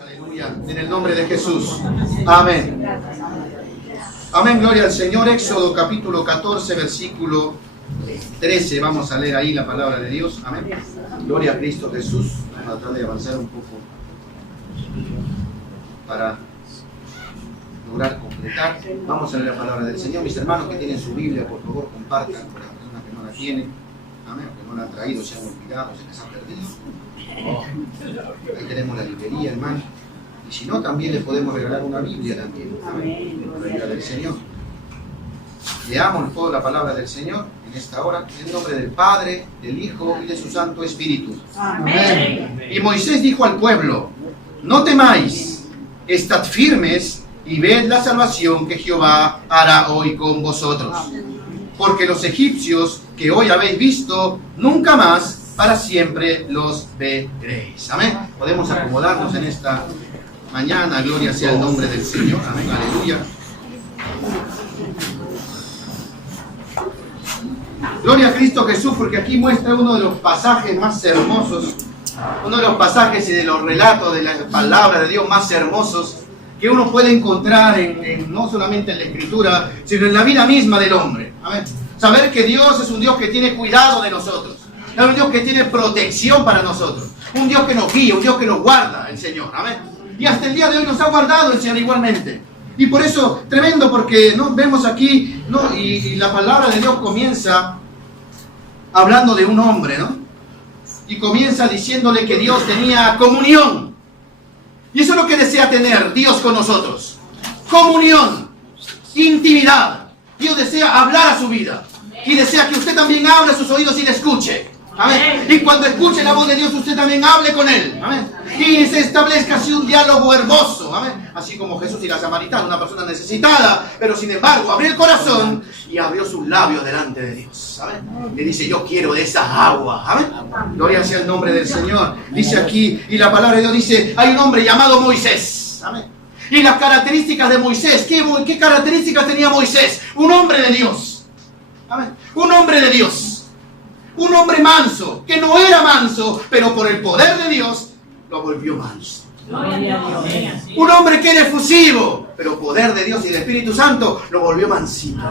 Aleluya, en el nombre de Jesús. Amén. Amén, gloria al Señor. Éxodo capítulo 14, versículo 13. Vamos a leer ahí la palabra de Dios. Amén. Gloria a Cristo Jesús. Vamos a tratar de avanzar un poco para lograr completar. Vamos a leer la palabra del Señor. Mis hermanos que tienen su Biblia, por favor, compartan con las personas que no la tienen. Amén, que no la han traído, se han olvidado, se les ha perdido. Ahí tenemos la librería, hermano. Y si no, también les podemos regalar una Biblia también. Amén. La Biblia del Señor. Leamos toda la palabra del Señor en esta hora, en el nombre del Padre, del Hijo y de su Santo Espíritu. Amén. Y Moisés dijo al pueblo: no temáis, estad firmes y ved la salvación que Jehová hará hoy con vosotros. Porque los egipcios que hoy habéis visto, nunca más para siempre los veréis. Amén. Podemos acomodarnos en esta mañana. Gloria sea el nombre del Señor. Amén. Aleluya. Gloria a Cristo Jesús, porque aquí muestra uno de los pasajes más hermosos, uno de los pasajes y de los relatos de la palabra de Dios más hermosos que uno puede encontrar no solamente en la Escritura, sino en la vida misma del hombre. Amén. Saber que Dios es un Dios que tiene cuidado de nosotros, es un Dios que tiene protección para nosotros, un Dios que nos guía, un Dios que nos guarda, el Señor. Amén. Y hasta el día de hoy nos ha guardado el Señor igualmente. Y por eso, tremendo, porque ¿no? Vemos aquí, ¿no? y la palabra de Dios comienza hablando de un hombre, ¿no? Y comienza diciéndole que Dios tenía comunión. Y eso es lo que desea tener Dios con nosotros. Comunión, intimidad. Dios desea hablar a su vida. Y desea que usted también hable a sus oídos y le escuche. Amén. Y cuando escuche la voz de Dios, usted también hable con Él. Amén. Y se establezca así un diálogo hermoso. Amén. Así como Jesús y la samaritana, una persona necesitada, pero sin embargo abrió el corazón y abrió sus labios delante de Dios. Amén. Le dice: yo quiero de esa agua. Amén. Gloria sea el nombre del Señor. Dice aquí, y la palabra de Dios dice: hay un hombre llamado Moisés. Amén. Y las características de Moisés, ¿qué características tenía Moisés? Un hombre de Dios. Amén. Un hombre de Dios. Un hombre manso, que no era manso, pero por el poder de Dios lo volvió manso. Un hombre que era efusivo, pero poder de Dios y del Espíritu Santo lo volvió mansito.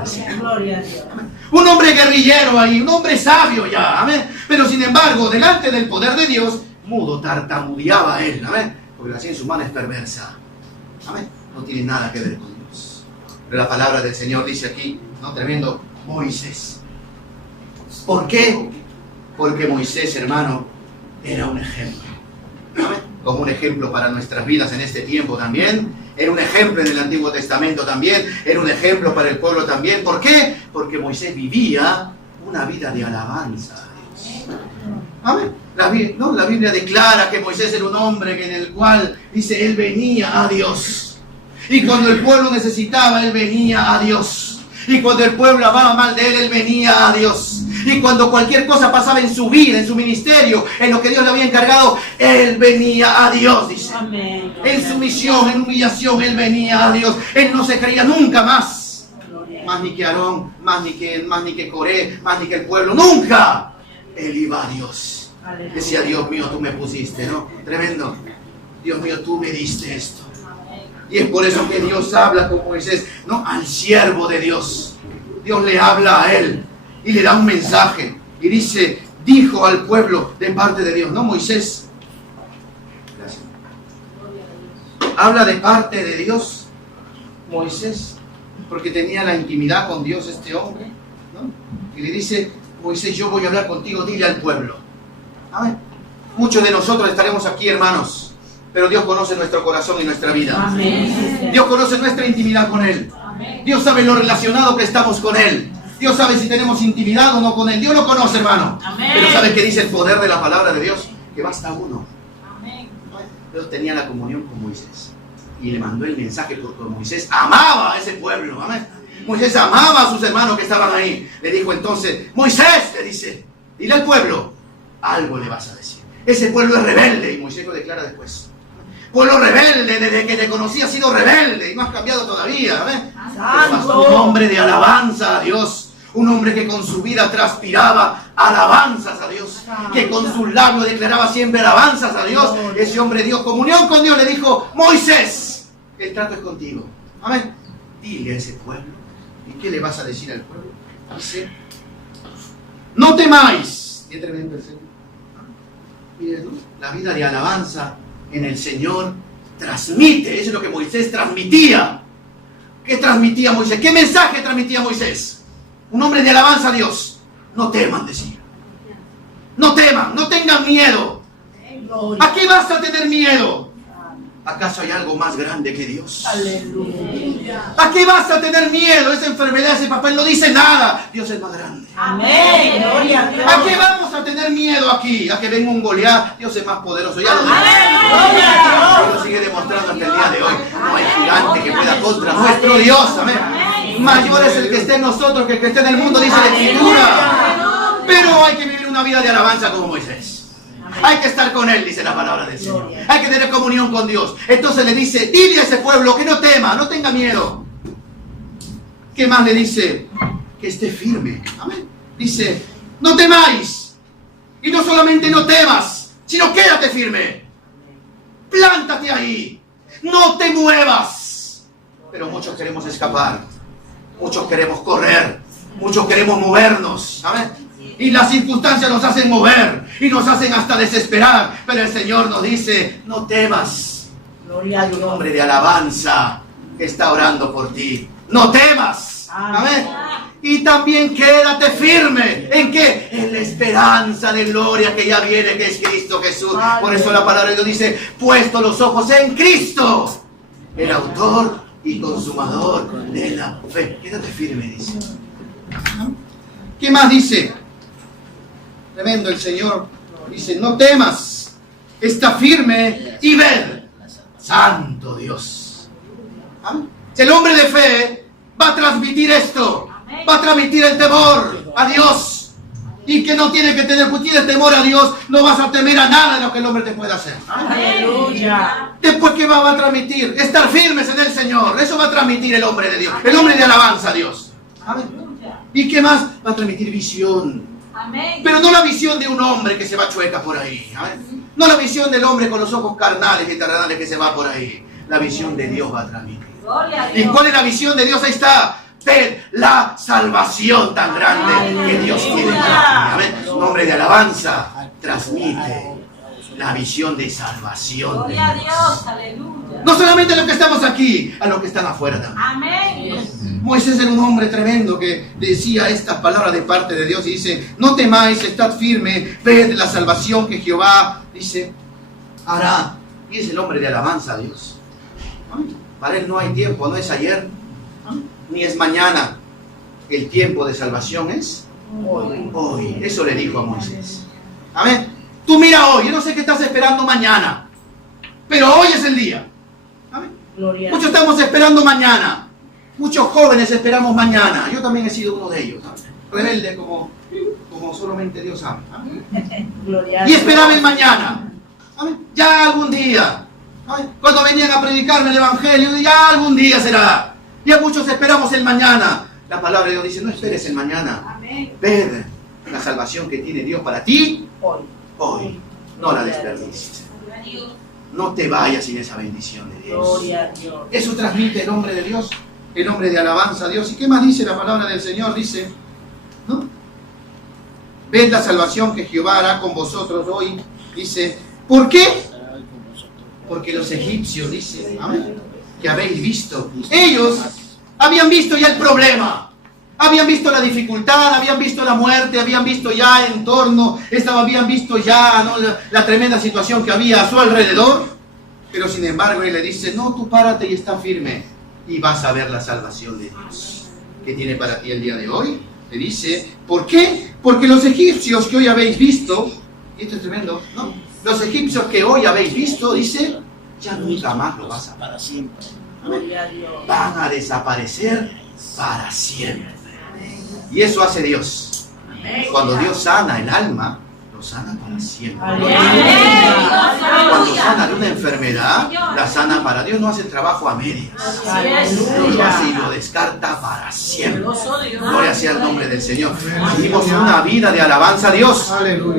Un hombre guerrillero ahí, un hombre sabio ya, amén. Pero sin embargo, delante del poder de Dios, mudo, tartamudeaba él, amén. Porque la ciencia humana es perversa, amén. No tiene nada que ver con Dios. Pero la palabra del Señor dice aquí, ¿no? Tremendo, Moisés. ¿Por qué? Porque Moisés, hermano, era un ejemplo. ¿Amén? Como un ejemplo para nuestras vidas en este tiempo también. Era un ejemplo en el Antiguo Testamento también. Era un ejemplo para el pueblo también. ¿Por qué? Porque Moisés vivía una vida de alabanza a Dios. Amén. La Biblia declara que Moisés era un hombre en el cual, dice, él venía a Dios. Y cuando el pueblo necesitaba, él venía a Dios. Y cuando el pueblo hablaba mal de él venía a Dios. Y cuando cualquier cosa pasaba en su vida, en su ministerio, en lo que Dios le había encargado, él venía a Dios, dice. Amén. En sumisión, en humillación, él venía a Dios. Él no se creía nunca más. Más ni que Aarón, más ni que Coré, más ni que el pueblo. ¡Nunca! Él iba a Dios. Aleluya. Decía: Dios mío, tú me pusiste, ¿no? Tremendo. Dios mío, tú me diste esto. Y es por eso que Dios habla con Moisés, ¿no? Al siervo de Dios. Dios le habla a él y le da un mensaje. Y dice, dijo al pueblo de parte de Dios, ¿no? Moisés. Gracias. Habla de parte de Dios, Moisés, porque tenía la intimidad con Dios este hombre, ¿no? Y le dice, Moisés, yo voy a hablar contigo, dile al pueblo. Amén. Muchos de nosotros estaremos aquí, hermanos. Pero Dios conoce nuestro corazón y nuestra vida. Amén. Dios conoce nuestra intimidad con Él. Amén. Dios sabe lo relacionado que estamos con Él. Dios sabe si tenemos intimidad o no con Él. Dios lo conoce, hermano. Amén. Pero ¿sabe qué dice el poder de la palabra de Dios? Que basta uno. Amén. Dios tenía la comunión con Moisés. Y le mandó el mensaje porque Moisés amaba a ese pueblo. Amén. Moisés amaba a sus hermanos que estaban ahí. Le dijo entonces, Moisés, le dice, dile al pueblo, algo le vas a decir. Ese pueblo es rebelde. Y Moisés lo declara después. Pueblo rebelde, desde que te conocí has sido rebelde y no has cambiado todavía. Pero un hombre de alabanza a Dios, un hombre que con su vida transpiraba alabanzas a Dios, que con sus labios declaraba siempre alabanzas a Dios. Ese hombre dio comunión con Dios, le dijo: Moisés, el trato es contigo. Amén. Dile a ese pueblo. ¿Y qué le vas a decir al pueblo? Dice: no temáis. Qué tremendo el Señor. Mire, la vida de alabanza en el Señor transmite. Eso es lo que Moisés transmitía. ¿Qué transmitía Moisés? ¿Qué mensaje transmitía Moisés? Un hombre de alabanza a Dios. No teman, decía. No teman, no tengan miedo. ¿A qué vas a tener miedo? ¿Acaso hay algo más grande que Dios? Aleluya. ¿A qué vas a tener miedo? Esa enfermedad, ese papel no dice nada. Dios es más grande. Amén. Gloria a Dios. ¿A qué vamos a tener miedo aquí? ¿A que venga un Goliat? Dios es más poderoso. Ya lo dije. Gloria a Dios. Y lo sigue demostrando hasta el día de hoy. No hay gigante que pueda contra nuestro Dios. Amén. Mayor es el que esté en nosotros que el que esté en el mundo, dice la Escritura. Pero hay que vivir una vida de alabanza como Moisés. Hay que estar con Él, dice la palabra del Señor. Hay que tener comunión con Dios. Entonces le dice: dile a ese pueblo que no tema, no tenga miedo. ¿Qué más le dice? Que esté firme. Amén. Dice: no temáis. Y no solamente no temas, sino quédate firme. Plántate ahí. No te muevas. Pero muchos queremos escapar. Muchos queremos correr. Muchos queremos movernos. Amén. Y las circunstancias nos hacen mover y nos hacen hasta desesperar. Pero el Señor nos dice: no temas. Hay un hombre de alabanza que está orando por ti. No temas. Amén. Y también quédate firme. ¿En qué? En la esperanza de gloria que ya viene, que es Cristo Jesús. Por eso la palabra de Dios dice: puesto los ojos en Cristo, el autor y consumador de la fe. Quédate firme, dice. ¿Qué más dice? Tremendo el Señor. Dice: no temas, está firme y ved. Santo Dios. ¿Amén? El hombre de fe va a transmitir esto. Va a transmitir el temor a Dios. Y que no tiene que tener, pues tienes temor a Dios, no vas a temer a nada de lo que el hombre te pueda hacer. Aleluya. Después, ¿qué va a transmitir? Estar firmes en el Señor. Eso va a transmitir el hombre de Dios. El hombre de alabanza a Dios. ¿Amén? ¿Y qué más? Va a transmitir visión. Amén. Pero no la visión de un hombre que se va chueca por ahí. ¿Amén? No la visión del hombre con los ojos carnales y terrenales que se va por ahí. La visión de Dios va a transmitir. Gloria a ¿Y Dios. cuál es la visión de Dios? Ahí está. Ver la salvación tan grande que Dios tiene para ti. Amén. Un hombre de alabanza transmite la visión de salvación. Gloria a Dios. Aleluya. No solamente a los que estamos aquí, a los que están afuera también. Amén. Moisés era un hombre tremendo que decía estas palabras de parte de Dios y dice: no temáis, estad firme, ved la salvación que Jehová, dice, hará. Y es el hombre de alabanza a Dios. Para él no hay tiempo, no es ayer, ni es mañana. El tiempo de salvación es hoy. Eso le dijo a Moisés. Amén. Tú mira hoy, yo no sé qué estás esperando mañana, pero hoy es el día. Amén. Muchos estamos esperando mañana. Muchos jóvenes esperamos mañana. Yo también he sido uno de ellos. ¿Amén? Rebelde como solamente Dios ama. ¿Amén? Y esperaba el mañana. ¿Amén? Ya algún día. ¿Amén? Cuando venían a predicarme el Evangelio, ya algún día será. Ya muchos esperamos el mañana. La palabra de Dios dice: no esperes el mañana. Amén. Ved la salvación que tiene Dios para ti hoy. No la desperdicies. Gloria a Dios. No te vayas sin esa bendición de Dios. Gloria a Dios. Eso transmite el hombre de Dios, el hombre de alabanza a Dios. ¿Y qué más dice la palabra del Señor? Dice, ¿no? Ved la salvación que Jehová hará con vosotros hoy. Dice, ¿por qué? Porque los egipcios, dice, amén, que habéis visto, ellos habían visto ya el problema. Habían visto la dificultad, habían visto la muerte, habían visto ya el entorno, habían visto ya, ¿no?, la tremenda situación que había a su alrededor. Pero sin embargo él le dice: no, tú párate y está firme y vas a ver la salvación de Dios que tiene para ti el día de hoy. Le dice, ¿por qué? Porque los egipcios que hoy habéis visto, y esto es tremendo, ¿no? Los egipcios que hoy habéis visto, dice, ya nunca más lo vas a ver. Para siempre. Gloria a Dios. Van a desaparecer para siempre. Y eso hace Dios. Cuando Dios sana el alma, lo sana para siempre. Aleluya. Cuando lo sana de una enfermedad, la sana para Dios. No hace trabajo a medias. Dios lo hace y lo descarta para siempre. Gloria sea el nombre del Señor. Vivimos una vida de alabanza a Dios.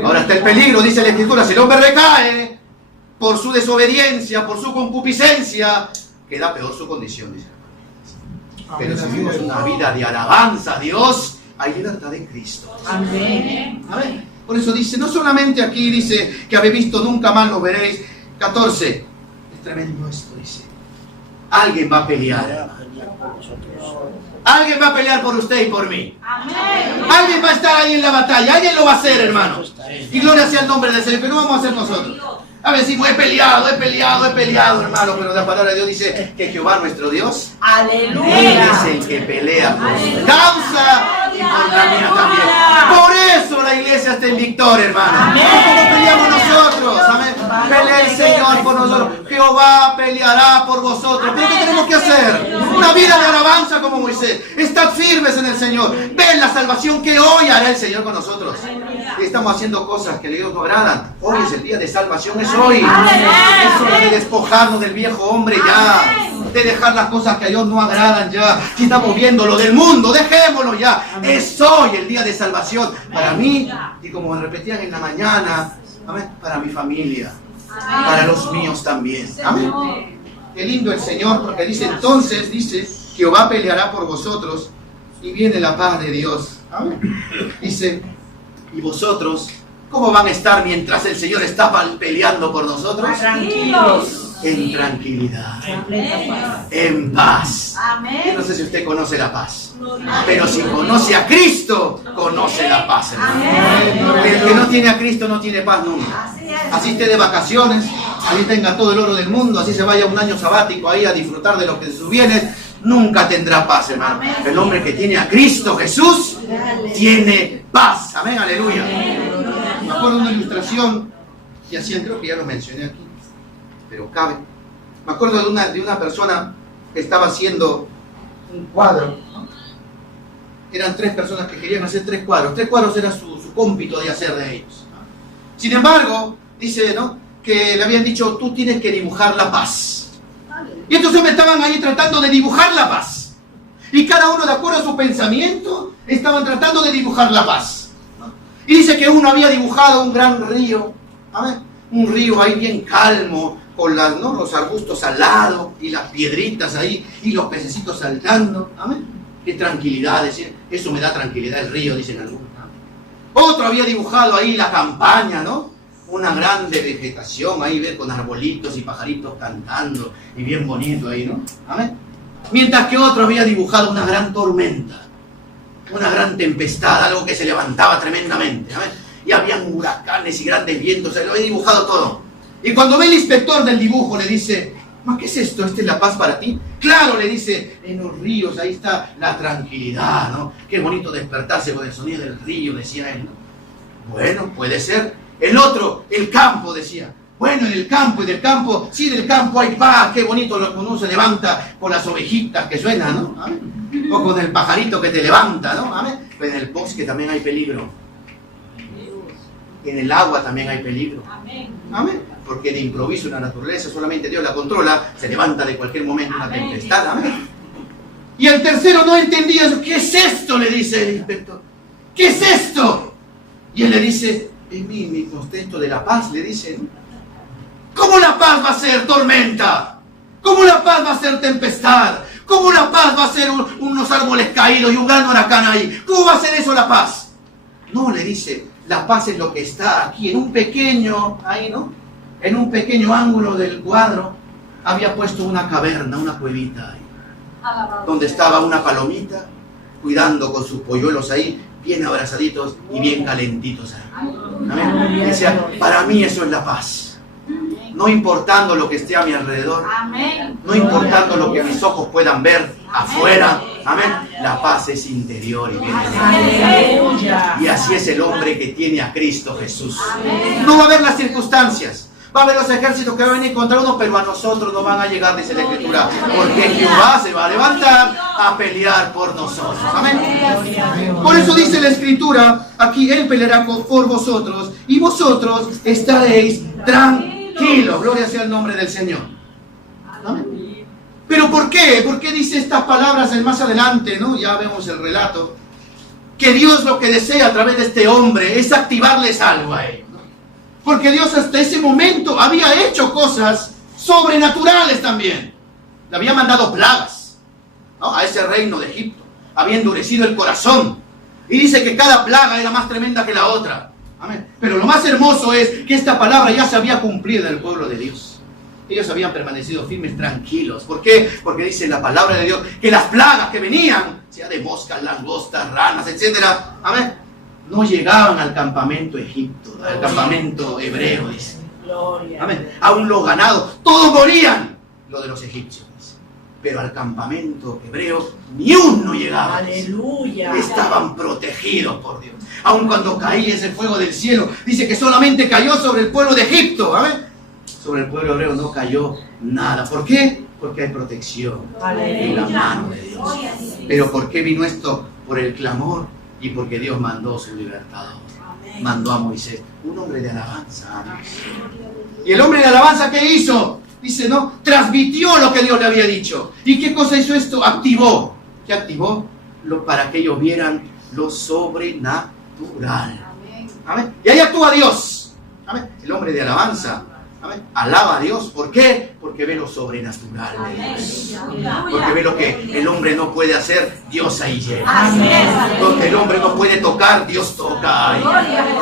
Ahora está el peligro, dice la Escritura, si el hombre recae por su desobediencia, por su concupiscencia, queda peor su condición, dice. Pero si vivimos una vida de alabanza a Dios, hay libertad en Cristo. Amén. Amén. Por eso dice, no solamente aquí dice que habéis visto, nunca más lo veréis. 14. Es tremendo esto, dice. Alguien va a pelear. Alguien va a pelear por usted y por mí. Amén. Alguien va a estar ahí en la batalla. Alguien lo va a hacer, hermano. Y gloria sea el nombre del Señor. Que no vamos a hacer nosotros. A ver, si he peleado, hermano. Pero la palabra de Dios dice que Jehová nuestro Dios, Él Aleluya. es el que pelea por su causa y por la mía también. Por eso la iglesia está en victoria, hermano. No peleamos nosotros. Amén. Pelea el Señor por nosotros. Jehová peleará por vosotros. ¿Pero qué tenemos que hacer? Una vida de alabanza como Moisés. Estad firmes en el Señor. Ven la salvación que hoy hará el Señor con nosotros. Y estamos haciendo cosas que a Dios no agradan. Hoy es el día de salvación, es hoy. Es hora de despojarnos del viejo hombre ya. De dejar las cosas que a Dios no agradan ya. Si estamos viendo lo del mundo, dejémoslo ya. Es hoy el día de salvación. Para mí, y como me repetían en la mañana, amén, para mi familia, para los míos también. Amén. Qué lindo el Señor, porque dice entonces, dice, Jehová peleará por vosotros y viene la paz de Dios. Amén. Dice, ¿y vosotros cómo van a estar mientras el Señor está peleando por nosotros? Tranquilos. En tranquilidad, Amén. en paz. Yo no sé si usted conoce la paz, pero si conoce a Cristo, conoce la paz, hermano. El que no tiene a Cristo no tiene paz nunca. Así esté de vacaciones, así tenga todo el oro del mundo, así se vaya un año sabático ahí a disfrutar de lo que sus bienes, nunca tendrá paz, hermano. El hombre que tiene a Cristo Jesús tiene paz. Amén, aleluya. Me acuerdo de una ilustración que hacían, creo que ya lo mencioné aquí, pero cabe. Me acuerdo de una persona que estaba haciendo un cuadro, ¿no? Eran 3 personas que querían hacer 3 cuadros. 3 cuadros era su cómpito de hacer de ellos, ¿no? Sin embargo, dice, ¿no?, que le habían dicho, tú tienes que dibujar la paz. Y entonces me estaban ahí tratando de dibujar la paz. Y cada uno, de acuerdo a su pensamiento, estaban tratando de dibujar la paz, ¿no? Y dice que uno había dibujado un gran río, ¿sabes? Un río ahí bien calmo, con ¿no?, los arbustos al lado y las piedritas ahí y los pececitos saltando. Amén. Qué tranquilidad, decir, eso me da tranquilidad el río, dicen algunos. Otro había dibujado ahí la campaña, ¿no? Una grande vegetación ahí, ver, con arbolitos y pajaritos cantando y bien bonito ahí, ¿no? Amén. Mientras que otro había dibujado una gran tormenta, una gran tempestad, algo que se levantaba tremendamente. Amén. Y habían huracanes y grandes vientos, se lo había dibujado todo. Y cuando ve el inspector del dibujo le dice, ¿qué es esto? ¿Esta es la paz para ti? Claro, le dice, en los ríos, ahí está la tranquilidad, ¿no? Qué bonito despertarse con el sonido del río, decía él, ¿no? Bueno, puede ser. El otro, el campo, decía. Bueno, en el campo, y del campo, sí, del campo hay paz, qué bonito cuando uno se levanta con las ovejitas que suenan, ¿no? ¿Amén? O con el pajarito que te levanta, ¿no? ¿Amén? Pero en el bosque también hay peligro. En el agua también hay peligro. Amén. Porque de improviso la naturaleza solamente Dios la controla, se levanta de cualquier momento una tempestad. Amén. Y el tercero no entendía eso. ¿Qué es esto?, le dice el inspector. ¿Qué es esto? Y él le dice, es mi contexto de la paz, le dice, ¿no? ¿Cómo la paz va a ser tormenta? ¿Cómo la paz va a ser tempestad? ¿Cómo la paz va a ser unos árboles caídos y un gran huracán ahí? ¿Cómo va a ser eso la paz? No, le dice, la paz es lo que está aquí, en un pequeño, ahí, ¿no?, en un pequeño ángulo del cuadro, había puesto una caverna, una cuevita ahí, donde estaba una palomita, cuidando con sus polluelos ahí, bien abrazaditos y bien calentitos ahí. Amén. Y decía, para mí eso es la paz. No importando lo que esté a mi alrededor, no importando lo que mis ojos puedan ver afuera, amén, la paz es interior y viene de Dios. Y así es el hombre que tiene a Cristo Jesús. No va a haber las circunstancias, va a haber los ejércitos que van a venir contra uno, pero a nosotros no van a llegar, dice la Escritura, porque Jehová se va a levantar a pelear por nosotros. Amén. Por eso dice la Escritura, aquí Él peleará por vosotros y vosotros estaréis tranquilos. Kilos, gloria sea el nombre del Señor. Amén. ¿Pero por qué? ¿Por qué dice estas palabras más adelante, ¿no? Ya vemos el relato. Que Dios lo que desea a través de este hombre es activarles algo a ellos, ¿no? Porque Dios hasta ese momento había hecho cosas sobrenaturales también. Le había mandado plagas, ¿no?, a ese reino de Egipto. Había endurecido el corazón. Y dice que cada plaga era más tremenda que la otra. Amén. Pero lo más hermoso es que esta palabra ya se había cumplido en el pueblo de Dios. Ellos habían permanecido firmes, tranquilos. ¿Por qué? Porque dice la palabra de Dios que las plagas que venían, sea de moscas, langostas, ranas, etcétera, amén, no llegaban al campamento egipto, al campamento hebreo, dice. Amén. Aún los ganados, todos morían, lo de los egipcios, dice. Pero al campamento hebreo ni uno llegaba. Aleluya. Estaban protegidos por Dios. Aun cuando caía ese fuego del cielo, dice que solamente cayó sobre el pueblo de Egipto, amén. Sobre el pueblo hebreo no cayó nada. ¿Por qué? Porque hay protección en la mano de Dios. Pero ¿por qué vino esto? Por el clamor y porque Dios mandó su libertador. Mandó a Moisés, un hombre de alabanza a Dios. Y el hombre de alabanza, ¿qué hizo? Dice, ¿no? Transmitió lo que Dios le había dicho. ¿Y qué cosa hizo esto? Activó. ¿Qué activó? Para que ellos vieran lo sobrenatural. Amén. Y ahí actúa Dios. Amén. El hombre de alabanza, amén, alaba a Dios. ¿Por qué? Porque ve lo sobrenatural de Dios. Porque ve lo que el hombre no puede hacer, Dios ahí llega. Lo que el hombre no puede tocar, Dios toca ahí.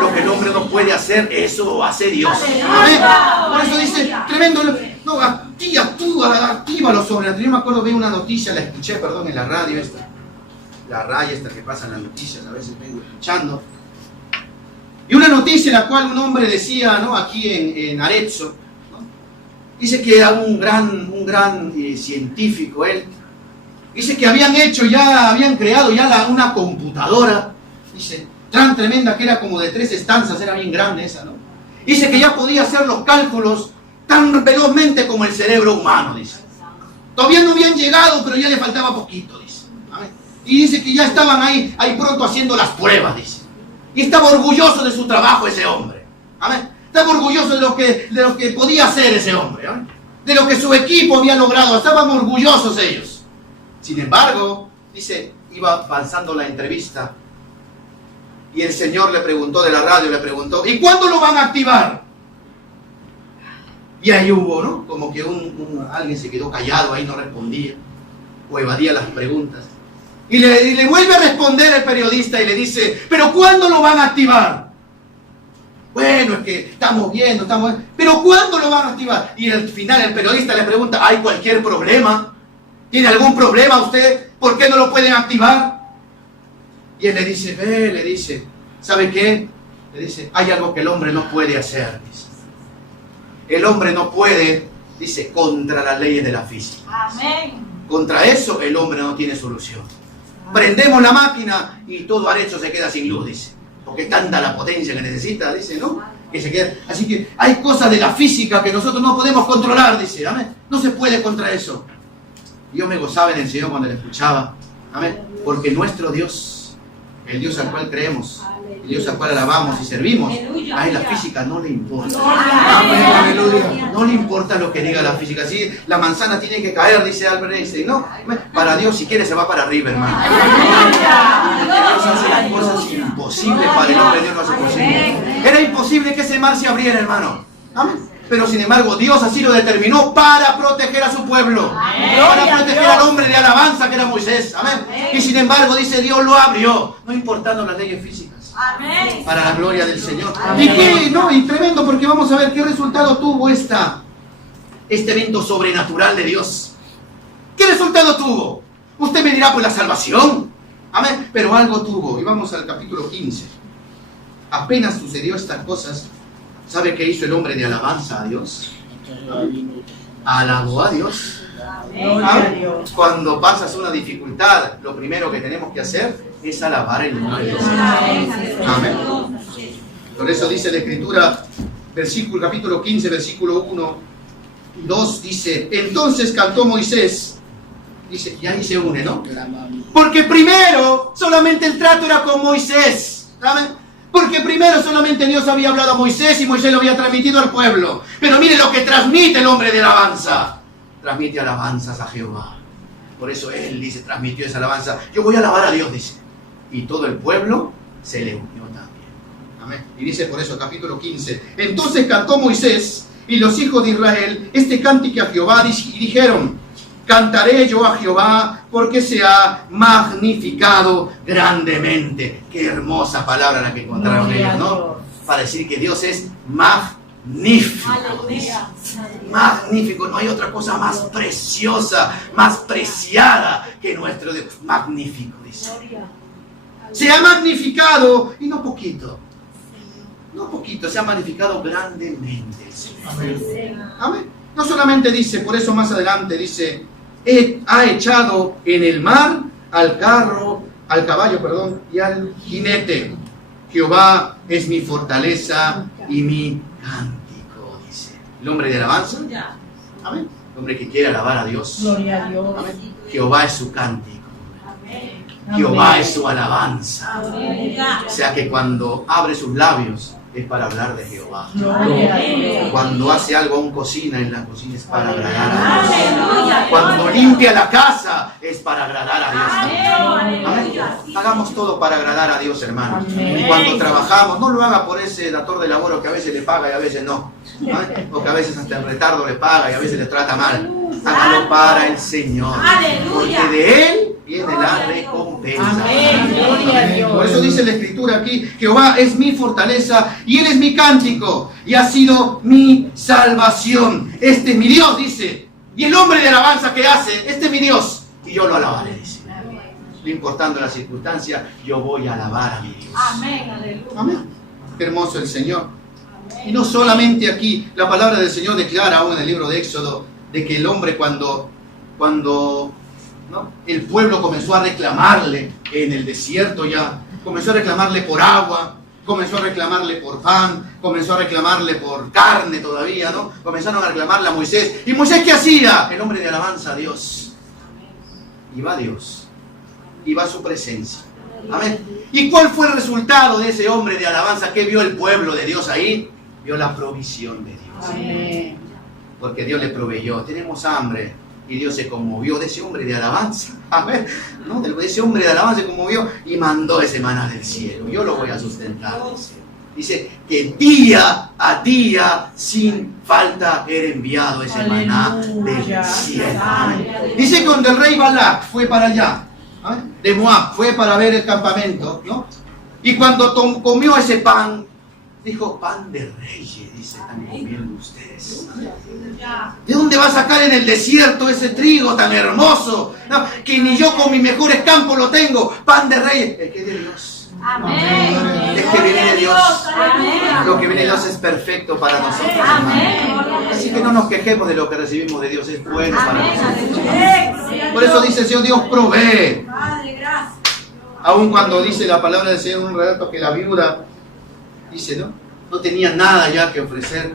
Lo que el hombre no puede hacer, eso lo hace Dios. Amén. Por eso dice, tremendo. No, activa lo sobrenatural. Yo me acuerdo, vi una noticia, la escuché, perdón, en la radio esta. La raya esta que pasa en las noticias, a veces vengo escuchando. Y una noticia en la cual un hombre decía, ¿no?, aquí en Arezzo, ¿no?, dice que era un gran científico él. Dice que habían creado ya una computadora, dice, tan tremenda que era como de 3 estancias, era bien grande esa, ¿no? Dice que ya podía hacer los cálculos tan velozmente como el cerebro humano, dice. Todavía no habían llegado, pero ya le faltaba poquito, dice. ¿Amén? Y dice que ya estaban ahí pronto haciendo las pruebas, dice. Y estaba orgulloso de su trabajo ese hombre. Amén. Estaba orgulloso de lo que podía hacer ese hombre. Amén. De lo que su equipo había logrado. Estaban orgullosos ellos. Sin embargo, dice, iba avanzando la entrevista. Y el Señor le preguntó de la radio, le preguntó, ¿y cuándo lo van a activar? Y ahí hubo, ¿no?, como que alguien se quedó callado, ahí no respondía. O evadía las preguntas. Y le vuelve a responder el periodista y le dice, ¿pero cuándo lo van a activar? Bueno, es que estamos viendo, ¿pero cuándo lo van a activar? Y al final el periodista le pregunta, ¿hay cualquier problema? ¿Tiene algún problema usted? ¿Por qué no lo pueden activar? Y él le dice, ¿sabe qué? Le dice, hay algo que el hombre no puede hacer, dice. El hombre no puede, dice, contra las leyes de la física. Amén. Contra eso el hombre no tiene solución. Prendemos la máquina y todo Arezzo se queda sin luz, dice. Porque es tanta la potencia que necesita, dice, ¿no? Que se queda. Así que hay cosas de la física que nosotros no podemos controlar, dice. Amén. No se puede contra eso. Yo me gozaba en el Señor cuando le escuchaba. Amén. Porque nuestro Dios, el Dios al cual creemos, el Dios al cual alabamos y servimos, a él la física no le importa. Amén, aleluya. No le importa lo que diga la física. Si la manzana tiene que caer, dice Albert Einstein, no. Para Dios, si quiere, se va para arriba, hermano. Dios hace cosas imposibles para el hombre. Dios no hace posible. Era imposible que ese mar se abriera, hermano. Amén. Pero sin embargo, Dios así lo determinó para proteger a su pueblo. Para proteger al hombre de alabanza que era Moisés. Amén. Y sin embargo, dice, Dios lo abrió, no importando las leyes físicas. Amén. Para la gloria del Señor. Y tremendo, porque vamos a ver qué resultado tuvo este evento sobrenatural de Dios. ¿Qué resultado tuvo? Usted me dirá, pues la salvación. Amén. Pero algo tuvo. Y vamos al capítulo 15. Apenas sucedió estas cosas, ¿sabe qué hizo el hombre de alabanza a Dios? Alabó a Dios. Amén. Cuando pasas una dificultad, lo primero que tenemos que hacer es alabar el nombre de Dios. Amén. Por eso dice la Escritura, capítulo 15, versículo 1 y 2, dice, entonces cantó Moisés, dice, y ahí se une, ¿no? Porque primero solamente el trato era con Moisés. Amén. Porque primero solamente Dios había hablado a Moisés y Moisés lo había transmitido al pueblo. Pero mire lo que transmite el hombre de alabanza. Transmite alabanzas a Jehová. Por eso él dice, transmitió esa alabanza. Yo voy a alabar a Dios, dice. Y todo el pueblo se le unió también. Amén. Y dice por eso, capítulo 15. Entonces cantó Moisés y los hijos de Israel este cántico a Jehová y dijeron: cantaré yo a Jehová porque se ha magnificado grandemente. Qué hermosa palabra la que encontraron ellos, ¿no? Para decir que Dios es magnífico. Magnífico, no hay otra cosa más preciosa, más preciada que nuestro Dios. Magnífico, dice. Se ha magnificado, y no poquito. No poquito, se ha magnificado grandemente. Amén. Amén. No solamente dice, por eso más adelante dice, ha echado en el mar al caballo, y al jinete. Jehová es mi fortaleza y mi cántico, dice. El hombre de alabanza. Amén. El hombre que quiere alabar a Dios. Gloria a Dios. Amén. Jehová es su cántico. Amén. Jehová es su alabanza. Amén. O sea que cuando abre sus labios es para hablar de Jehová. Gloria a Dios. Cuando hace algo aún cocina en la cocina es para agradar a Dios. Aleluya. Cuando limpia la casa es para agradar a Dios. Amén. Amén. Hagamos todo para agradar a Dios, hermano. Amén. Y cuando trabajamos, no lo haga por ese dator de laboro que a veces le paga y a veces no. Amén. O que a veces hasta el retardo le paga y a veces le trata mal. Hágalo para el Señor. Aleluya. Porque de Él viene la recompensa. Amén. Gloria a Dios. Por eso dice la Escritura aquí: Jehová es mi fortaleza y Él es mi cántico y ha sido mi salvación. Este es mi Dios, dice. Y el hombre de alabanza que hace, este es mi Dios y yo lo alabaré, dice. No importando la circunstancia, yo voy a alabar a mi Dios. Amén. Aleluya. Amén. Qué hermoso el Señor. Y no solamente aquí, la palabra del Señor declara aún en el libro de Éxodo de que el hombre cuando ¿no? el pueblo comenzó a reclamarle en el desierto, ya comenzó a reclamarle por agua, comenzó a reclamarle por pan, comenzó a reclamarle por carne todavía, ¿no? Comenzaron a reclamarle a Moisés. ¿Y Moisés qué hacía? El hombre de alabanza a Dios. Iba a Dios, iba a su presencia. Amén. ¿Y cuál fue el resultado de ese hombre de alabanza? ¿Qué vio el pueblo de Dios ahí? Vio la provisión de Dios. Amén. Porque Dios le proveyó. Tenemos hambre. Y Dios se conmovió de ese hombre de alabanza. A ver, ¿no? De ese hombre de alabanza se conmovió y mandó ese maná del cielo. Yo lo voy a sustentar. Dice que día a día, sin falta, era enviado ese maná del cielo. Dice que cuando el rey Balac fue para allá, de Moab, fue para ver el campamento, ¿no? Y cuando comió ese pan, dijo: pan de reyes, dice, están comiendo ustedes. ¿De dónde va a sacar en el desierto ese trigo tan hermoso? No, que ni yo con mis mejores campos lo tengo. Pan de reyes. El que es de Dios. Amén. Es que viene de Dios. Amén. Lo que viene de Dios es perfecto para nosotros, Amén. hermano. Así que no nos quejemos de lo que recibimos de Dios. Es bueno para Amén. nosotros. Aleluya. Por eso dice el Señor: Dios provee. Padre, gracias. Aun cuando dice la palabra del Señor, un relato que la viuda dice, no tenía nada ya que ofrecer,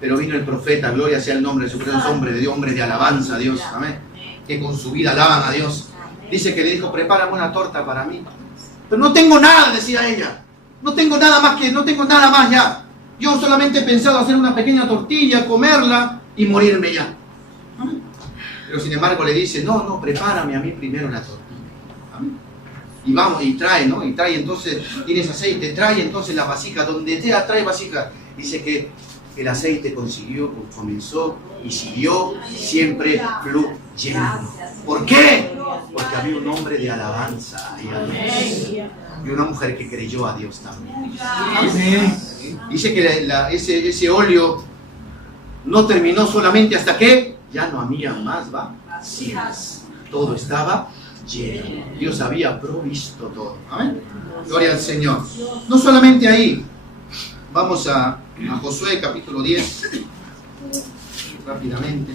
pero vino el profeta, gloria sea el nombre de su Dios, hombre de Dios, hombre de alabanza a Dios, amén, que con su vida alaban a Dios. Dice que le dijo: prepárame una torta para mí. Pero no tengo nada, decía ella. No tengo nada más ya. Yo solamente he pensado hacer una pequeña tortilla, comerla y morirme ya. Pero sin embargo le dice: no, prepárame a mí primero la tortilla. Amén. Y vamos, y trae, ¿no? Y trae entonces, tienes aceite, trae entonces la vasija, donde trae vasija. Dice que el aceite comenzó y siguió siempre fluyendo. ¿Por qué? Porque había un hombre de alabanza ahí a Dios. Y una mujer que creyó a Dios también. Dice que ese óleo no terminó solamente hasta que ya no había más vasijas. Todo estaba lleno. Dios había provisto todo. Amén. Gloria al Señor. No solamente ahí. Vamos a Josué capítulo 10. Rápidamente.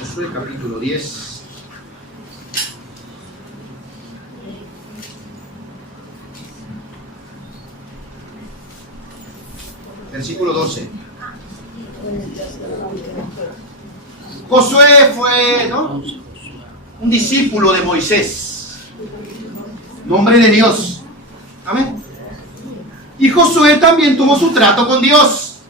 Josué capítulo 10. versículo 12. Josué fue, ¿no?, un discípulo de Moisés, un hombre de Dios. Amén. Y Josué también tuvo su trato con Dios.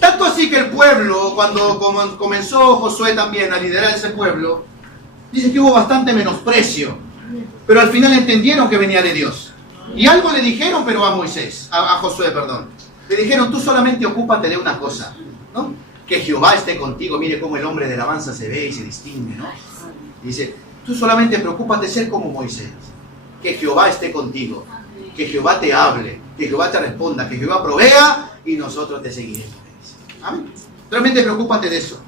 Tanto así que el pueblo, cuando comenzó Josué también a liderar ese pueblo, dice que hubo bastante menosprecio, pero al final entendieron que venía de Dios. Y algo le dijeron, pero a Josué, perdón. Le dijeron, tú solamente ocúpate de una cosa, ¿no? Que Jehová esté contigo. Mire cómo el hombre de alabanza se ve y se distingue, ¿no? Dice, tú solamente preocúpate de ser como Moisés. Que Jehová esté contigo, que Jehová te hable, que Jehová te responda, que Jehová provea y nosotros te seguiremos. Amén. Realmente preocúpate de eso.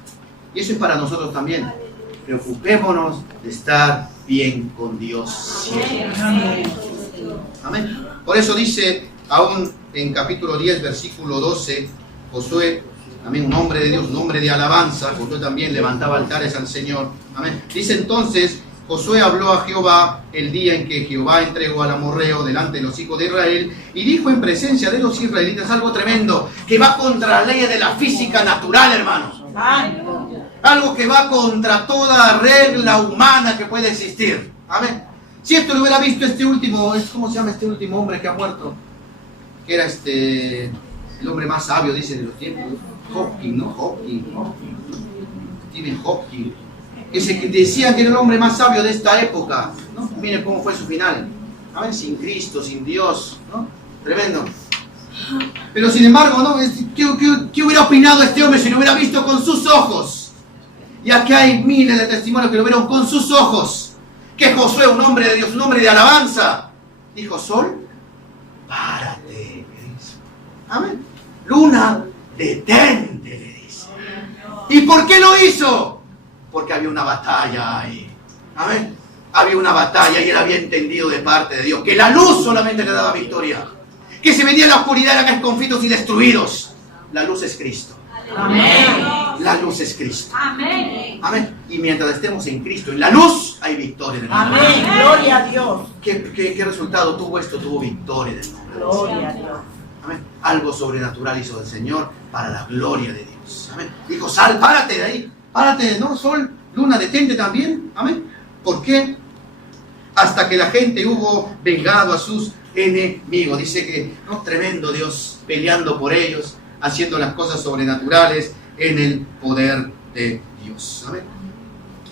Y eso es para nosotros también. Preocupémonos de estar bien con Dios siempre. Amén. Por eso dice, aún en capítulo 10, versículo 12, Josué, amén, un hombre de Dios, un hombre de alabanza. Josué también levantaba altares al Señor. Amén. Dice entonces, Josué habló a Jehová el día en que Jehová entregó al amorreo delante de los hijos de Israel y dijo en presencia de los israelitas algo tremendo que va contra las leyes de la física natural, hermanos. Algo que va contra toda regla humana que puede existir. Amén. Si esto lo hubiera visto este último, ¿cómo se llama este último hombre que ha muerto? Que era el hombre más sabio, dice, de los tiempos. Hawking, ¿no? Stephen Hawking. Ese que decían que era el hombre más sabio de esta época, ¿no? Miren cómo fue su final. A ver, sin Cristo, sin Dios, ¿no? Tremendo. Pero sin embargo, ¿no? ¿Qué hubiera opinado este hombre si lo hubiera visto con sus ojos? Y aquí hay miles de testimonios que lo vieron con sus ojos. Que Josué, un hombre de Dios, un hombre de alabanza, dijo, sol, párate, le dice. Amén. Luna, detente, le dice. ¿Y por qué lo hizo? Porque había una batalla ahí. Amén. Había una batalla y él había entendido de parte de Dios que la luz solamente le daba victoria. Que se venía la oscuridad, eran conflictos y destruidos. La luz es Cristo. Amén. La luz es Cristo. Amén. Amén. Y mientras estemos en Cristo, en la luz, hay victoria. Amén. Gloria a Dios. ¿Qué resultado tuvo esto? Tuvo victoria del nombre de Dios. Gloria a Dios. Amén. Algo sobrenatural hizo el Señor para la gloria de Dios. Amén. Dijo, sal, párate de ahí. Párate, ¿no? Sol, luna, detente también. Amén. ¿Por qué? Hasta que la gente hubo vengado a sus enemigos. Dice que, ¿no? Tremendo Dios peleando por ellos, haciendo las cosas sobrenaturales en el poder de Dios. Amén.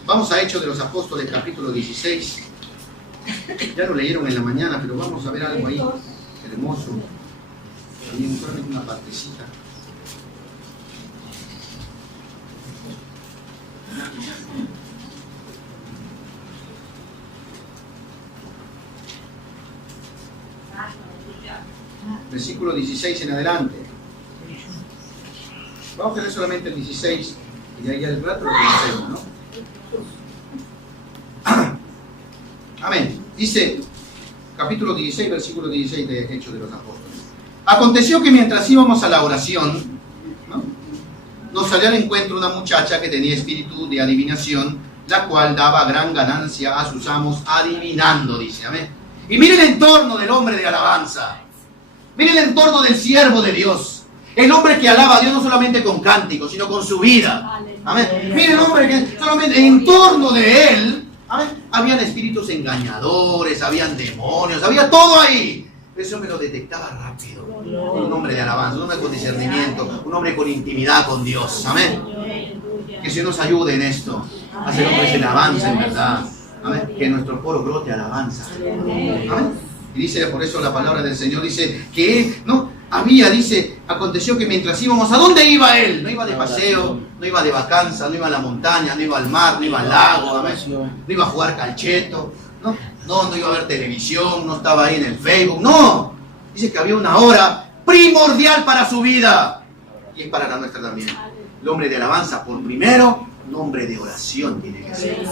Vamos a Hechos de los Apóstoles, capítulo 16. Ya lo leyeron en la mañana, pero vamos a ver algo ahí hermoso. También solamente una partecita. Versículo 16 en adelante. Vamos a leer solamente el 16 y de ahí al rato lo conocemos, ¿no? Amén. Dice, capítulo 16, versículo 16 de Hechos de los Apóstoles. Aconteció que mientras íbamos a la oración, ¿no?, nos salió al encuentro una muchacha que tenía espíritu de adivinación, la cual daba gran ganancia a sus amos adivinando, dice. Amén. Y mire el entorno del hombre de alabanza. Mire el entorno del siervo de Dios. El hombre que alaba a Dios no solamente con cánticos, sino con su vida. Amén. Mire el hombre que solamente en torno de él, amén, habían espíritus engañadores, habían demonios, había todo ahí. Eso me lo detectaba rápido. Un hombre de alabanza, un hombre con discernimiento, un hombre con intimidad con Dios. Amén. Que Dios nos ayude en esto. A ser hombres de alabanza en verdad. Amén. Que nuestro coro brote alabanza. Amén. Y dice, por eso la palabra del Señor dice que, ¿no? Dice, aconteció que mientras íbamos, ¿a dónde iba él? No iba de paseo, no iba de vacanza, no iba a la montaña, no iba al mar, no iba al lago, amén, no iba a jugar calcheto, no iba a ver televisión, no estaba ahí en el Facebook, no. Dice que había una hora primordial para su vida y es para la nuestra también. El hombre de alabanza, por primero, un hombre de oración tiene que ser,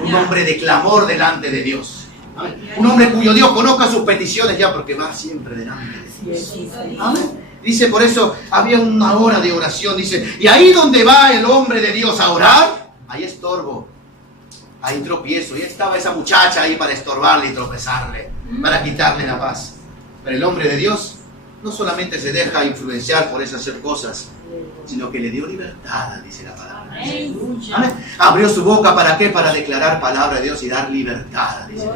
un hombre de clamor delante de Dios. Amén. Un hombre cuyo Dios conozca sus peticiones ya, porque va siempre delante de Dios. Amén. Dice, por eso había una hora de oración. Dice, y ahí donde va el hombre de Dios a orar, ahí estorbo, ahí tropiezo. Y estaba esa muchacha ahí para estorbarle y tropezarle, para quitarle la paz. Pero el hombre de Dios no solamente se deja influenciar por esas cosas, sino que le dio libertad, dice la palabra. Amén. Abrió su boca, ¿para qué? Para declarar palabra de Dios y dar libertad, dice.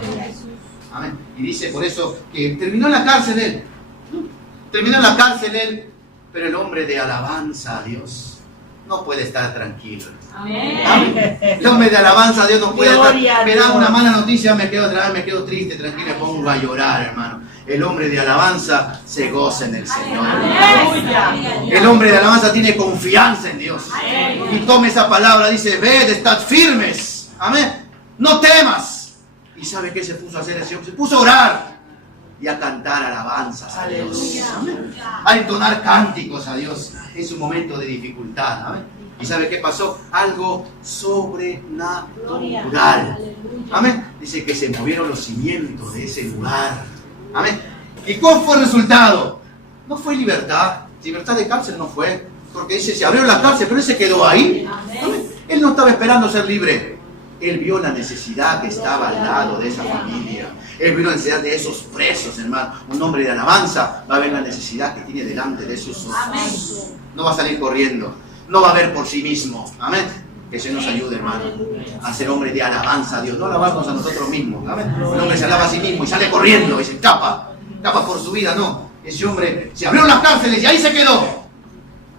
Amén. Y dice por eso que terminó en la cárcel él. Terminó en la cárcel él, pero el hombre de alabanza a Dios no puede estar tranquilo. Amén. El hombre de alabanza a Dios no puede estar. Me da una mala noticia, me quedo triste, tranquilo, me pongo a llorar, hermano. El hombre de alabanza se goza en el Señor. El hombre de alabanza tiene confianza en Dios. Y toma esa palabra, dice, ved, estad firmes. Amén. No temas. ¿Y sabe qué se puso a hacer el Señor? Se puso a orar y a cantar alabanzas a Dios. Amén. A entonar cánticos a Dios en su momento de dificultad. Amén. ¿Y sabe qué pasó? Algo sobrenatural. Amén. Dice que se movieron los cimientos de ese lugar. Amén. ¿Y cuál fue el resultado? No fue libertad. Libertad de cárcel no fue. Porque dice, se abrió la cárcel, pero él se quedó ahí. Amén. Él no estaba esperando ser libre. Él vio la necesidad que estaba al lado de esa familia. Él vio la necesidad de esos presos, hermano. Un hombre de alabanza va a ver la necesidad que tiene delante de sus ojos. No va a salir corriendo. No va a ver por sí mismo. Amén. Que se nos ayude, hermano, a ser hombre de alabanza a Dios. No alabarnos a nosotros mismos. Amén. El hombre se alaba a sí mismo y sale corriendo y se escapa por su vida. No. Ese hombre se abrió las cárceles y ahí se quedó.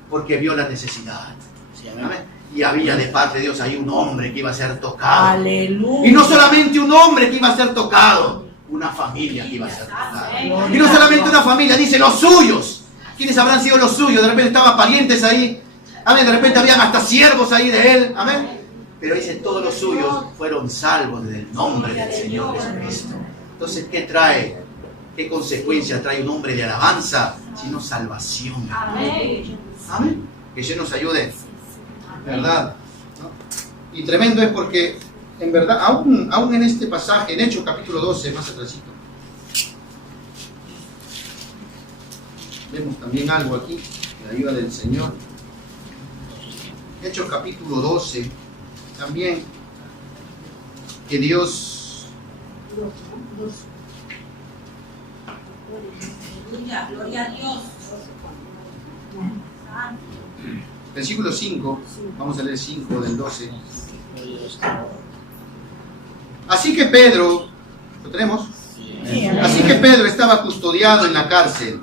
Porque vio la necesidad. Amén. Y había de parte de Dios ahí un hombre que iba a ser tocado. Aleluya. Y no solamente un hombre que iba a ser tocado, una familia que iba a ser tocada. Y no solamente una familia, dice los suyos. ¿Quiénes habrán sido los suyos? De repente estaban parientes ahí. Amén. De repente habían hasta siervos ahí de él. Amén. Pero dice, todos los suyos fueron salvos desde el nombre del Señor Jesucristo. Entonces, ¿qué trae? ¿Qué consecuencia trae un hombre de alabanza? Sino salvación. Amén. Amén. Que Dios nos ayude. ¿Verdad? ¿No? Y tremendo es porque, en verdad, aún en este pasaje, en Hechos capítulo 12, más atrásito, vemos también algo aquí, la ayuda del Señor. Hechos capítulo 12, también, que Dios... Gloria a Dios. Versículo 5, vamos a leer 5 del 12. Así que Pedro, ¿lo tenemos? Así que Pedro estaba custodiado en la cárcel,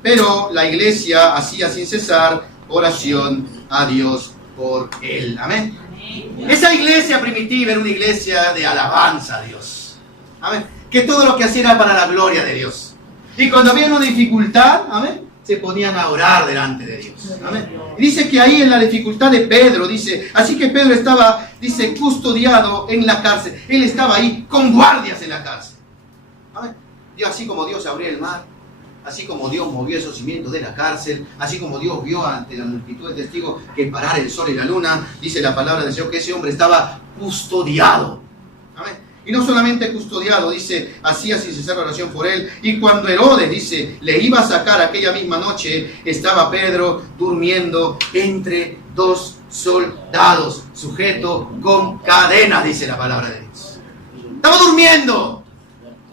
pero la iglesia hacía sin cesar oración a Dios por él. Amén. Esa iglesia primitiva era una iglesia de alabanza a Dios. Amén. Que todo lo que hacía era para la gloria de Dios. Y cuando había una dificultad, amén, se ponían a orar delante de Dios. Amén. Y dice que ahí en la dificultad de Pedro, dice, así que Pedro estaba, dice, custodiado en la cárcel. Él estaba ahí con guardias en la cárcel. Amén. Dios, así como Dios abrió el mar, así como Dios movió esos cimientos de la cárcel, así como Dios vio ante la multitud de testigos que parar el sol y la luna, dice la palabra del Señor que ese hombre estaba custodiado. Amén. Y no solamente custodiado, dice, hacía sin cesar oración por él. Y cuando Herodes, dice, le iba a sacar aquella misma noche, estaba Pedro durmiendo entre dos soldados, sujeto con cadenas, dice la palabra de Dios. Estaba durmiendo.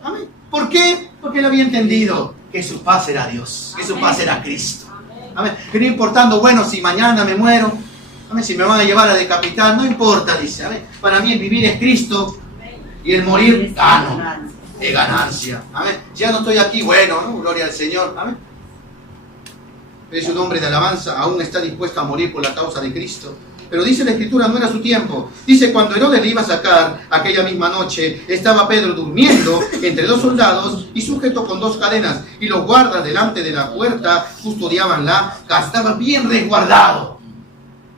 Amén. ¿Por qué? Porque él había entendido que su paz era Dios, que su paz era Cristo. Amén. Que no importando, bueno, si mañana me muero, amén, si me van a llevar a decapitar, no importa, dice. Amén. Para mí el vivir es Cristo. Y el morir, gano, de ganancia. Amén. Ya no estoy aquí, bueno, ¿no? Gloria al Señor. Amén. Es un hombre de alabanza, aún está dispuesto a morir por la causa de Cristo. Pero dice la Escritura, no era su tiempo. Dice, cuando Herodes le iba a sacar aquella misma noche, estaba Pedro durmiendo entre dos soldados y sujeto con dos cadenas. Y los guardas delante de la puerta custodiaban la casa. Estaba bien resguardado.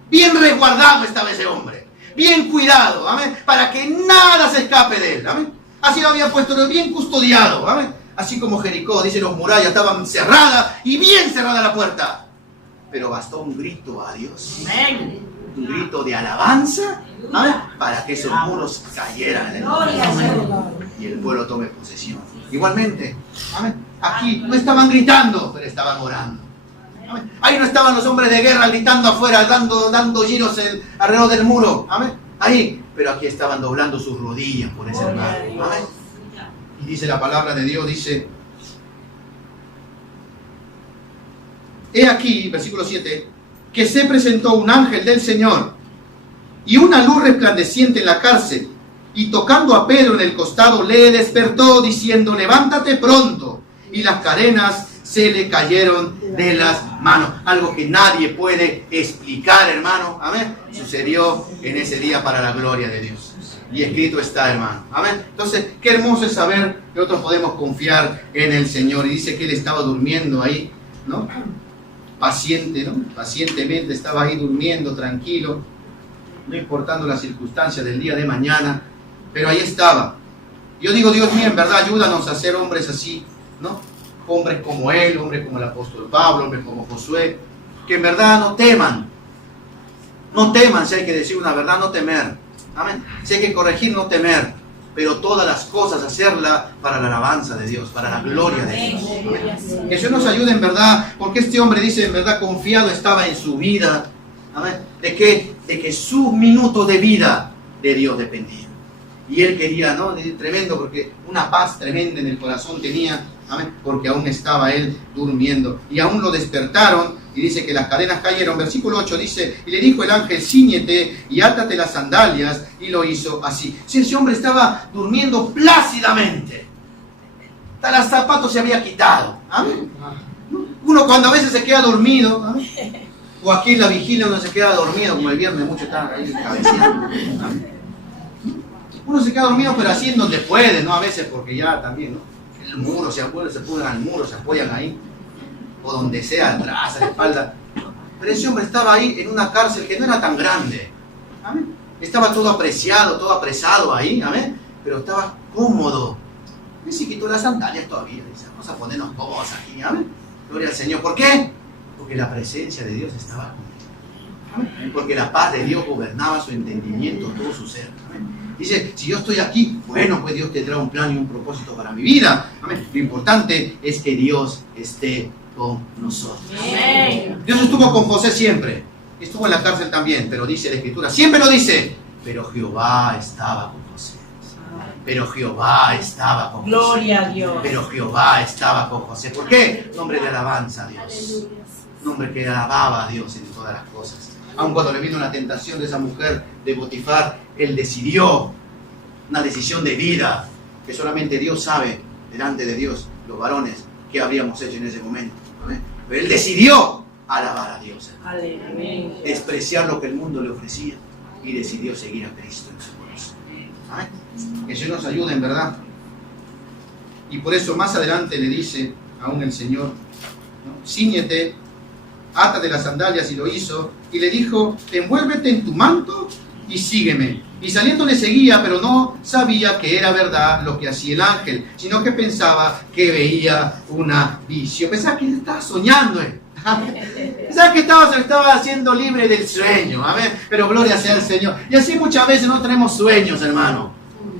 Bien resguardado estaba ese hombre. Bien cuidado, amén, para que nada se escape de él, amén. Así lo había puesto, bien custodiado, amén. Así como Jericó, dice, los murallas estaban cerradas y bien cerrada la puerta. Pero bastó un grito a Dios, amén, un grito de alabanza, amén, para que esos muros cayeran en el nombre y el pueblo tome posesión. Igualmente, amén, aquí no estaban gritando, pero estaban orando. Amén. Ahí no estaban los hombres de guerra gritando afuera, dando giros alrededor del muro. Amén. Ahí, pero aquí estaban doblando sus rodillas por ese hermano. Amén. Y dice la palabra de Dios, dice, he aquí, versículo 7, que se presentó un ángel del Señor y una luz resplandeciente en la cárcel, y tocando a Pedro en el costado le despertó diciendo, levántate pronto, y las cadenas se le cayeron de las manos. Algo que nadie puede explicar, hermano, amén, sucedió en ese día para la gloria de Dios. Y escrito está, hermano. Amén. Entonces, qué hermoso es saber que nosotros podemos confiar en el Señor. Y dice que él estaba durmiendo ahí, ¿no? Pacientemente estaba ahí durmiendo, tranquilo, no importando las circunstancias del día de mañana, pero ahí estaba. Yo digo, Dios mío, en verdad, ayúdanos a ser hombres así, ¿no? Hombres como él, hombres como el apóstol Pablo, hombres como Josué, que en verdad no teman, si hay que decir una verdad, no temer. Amén. Si hay que corregir, no temer, pero todas las cosas hacerla para la alabanza de Dios, para la gloria de Dios. Amén. Que Dios nos ayude en verdad, porque este hombre dice en verdad confiado estaba en su vida. Amén. De que su minuto de vida de Dios dependía. Y él quería, ¿no? Tremendo, porque una paz tremenda en el corazón tenía. Amén. Porque aún estaba él durmiendo. Y aún lo despertaron. Y dice que las cadenas cayeron. Versículo 8 dice, y le dijo el ángel, cíñete y átate las sandalias. Y lo hizo así. Si ese hombre estaba durmiendo plácidamente. Hasta los zapatos se había quitado. ¿Amén? Uno cuando a veces se queda dormido. ¿Amén? O aquí en la vigilia uno se queda dormido, como el viernes muchos están ahí cabeceando. ¿Amén? Uno se queda dormido, pero así en donde puede, ¿no? A veces porque ya también, ¿no? El muro, se apoyan al muro, se apoyan ahí. O donde sea, atrás, a la espalda. Pero ese hombre estaba ahí en una cárcel que no era tan grande. ¿Amén? Estaba todo apreciado, todo apresado ahí, ¿amén? Pero estaba cómodo. Y se quitó las sandalias todavía. Dice, vamos a ponernos cómodos aquí, ¿amén? Gloria al Señor. ¿Por qué? Porque la presencia de Dios estaba con él. ¿Amén? Porque la paz de Dios gobernaba su entendimiento, todo su ser. ¿Amén? Dice, si yo estoy aquí, bueno, pues Dios tendrá un plan y un propósito para mi vida. ¿Amén? Lo importante es que Dios esté con nosotros. Amén. Dios estuvo con José siempre. Estuvo en la cárcel también, pero dice la Escritura, siempre lo dice, pero Jehová estaba con José. Pero Jehová estaba con José. Gloria a Dios. Pero Jehová estaba con José. ¿Por qué? Nombre de alabanza a Dios. Nombre que alababa a Dios en todas las cosas. Aun cuando le vino la tentación de esa mujer de Potifar, él decidió una decisión de vida que solamente Dios sabe, delante de Dios, los varones, qué habríamos hecho en ese momento. ¿Amén? Pero él decidió alabar a Dios, Aleluya. despreciar lo que el mundo le ofrecía y decidió seguir a Cristo en su corazón. ¿Amén? Que Dios nos ayude en verdad. Y por eso más adelante le dice aún el Señor, ¿no? Cíñete, átate las sandalias, y lo hizo, y le dijo, envuélvete en tu manto y sígueme. Y saliendo le seguía, pero no sabía que era verdad lo que hacía el ángel, sino que pensaba que veía una visión. Pensaba que estaba soñando él. Pensaba que estaba haciendo libre del sueño. Amén. Pero gloria sea al Señor. Y así muchas veces no tenemos sueños, hermano.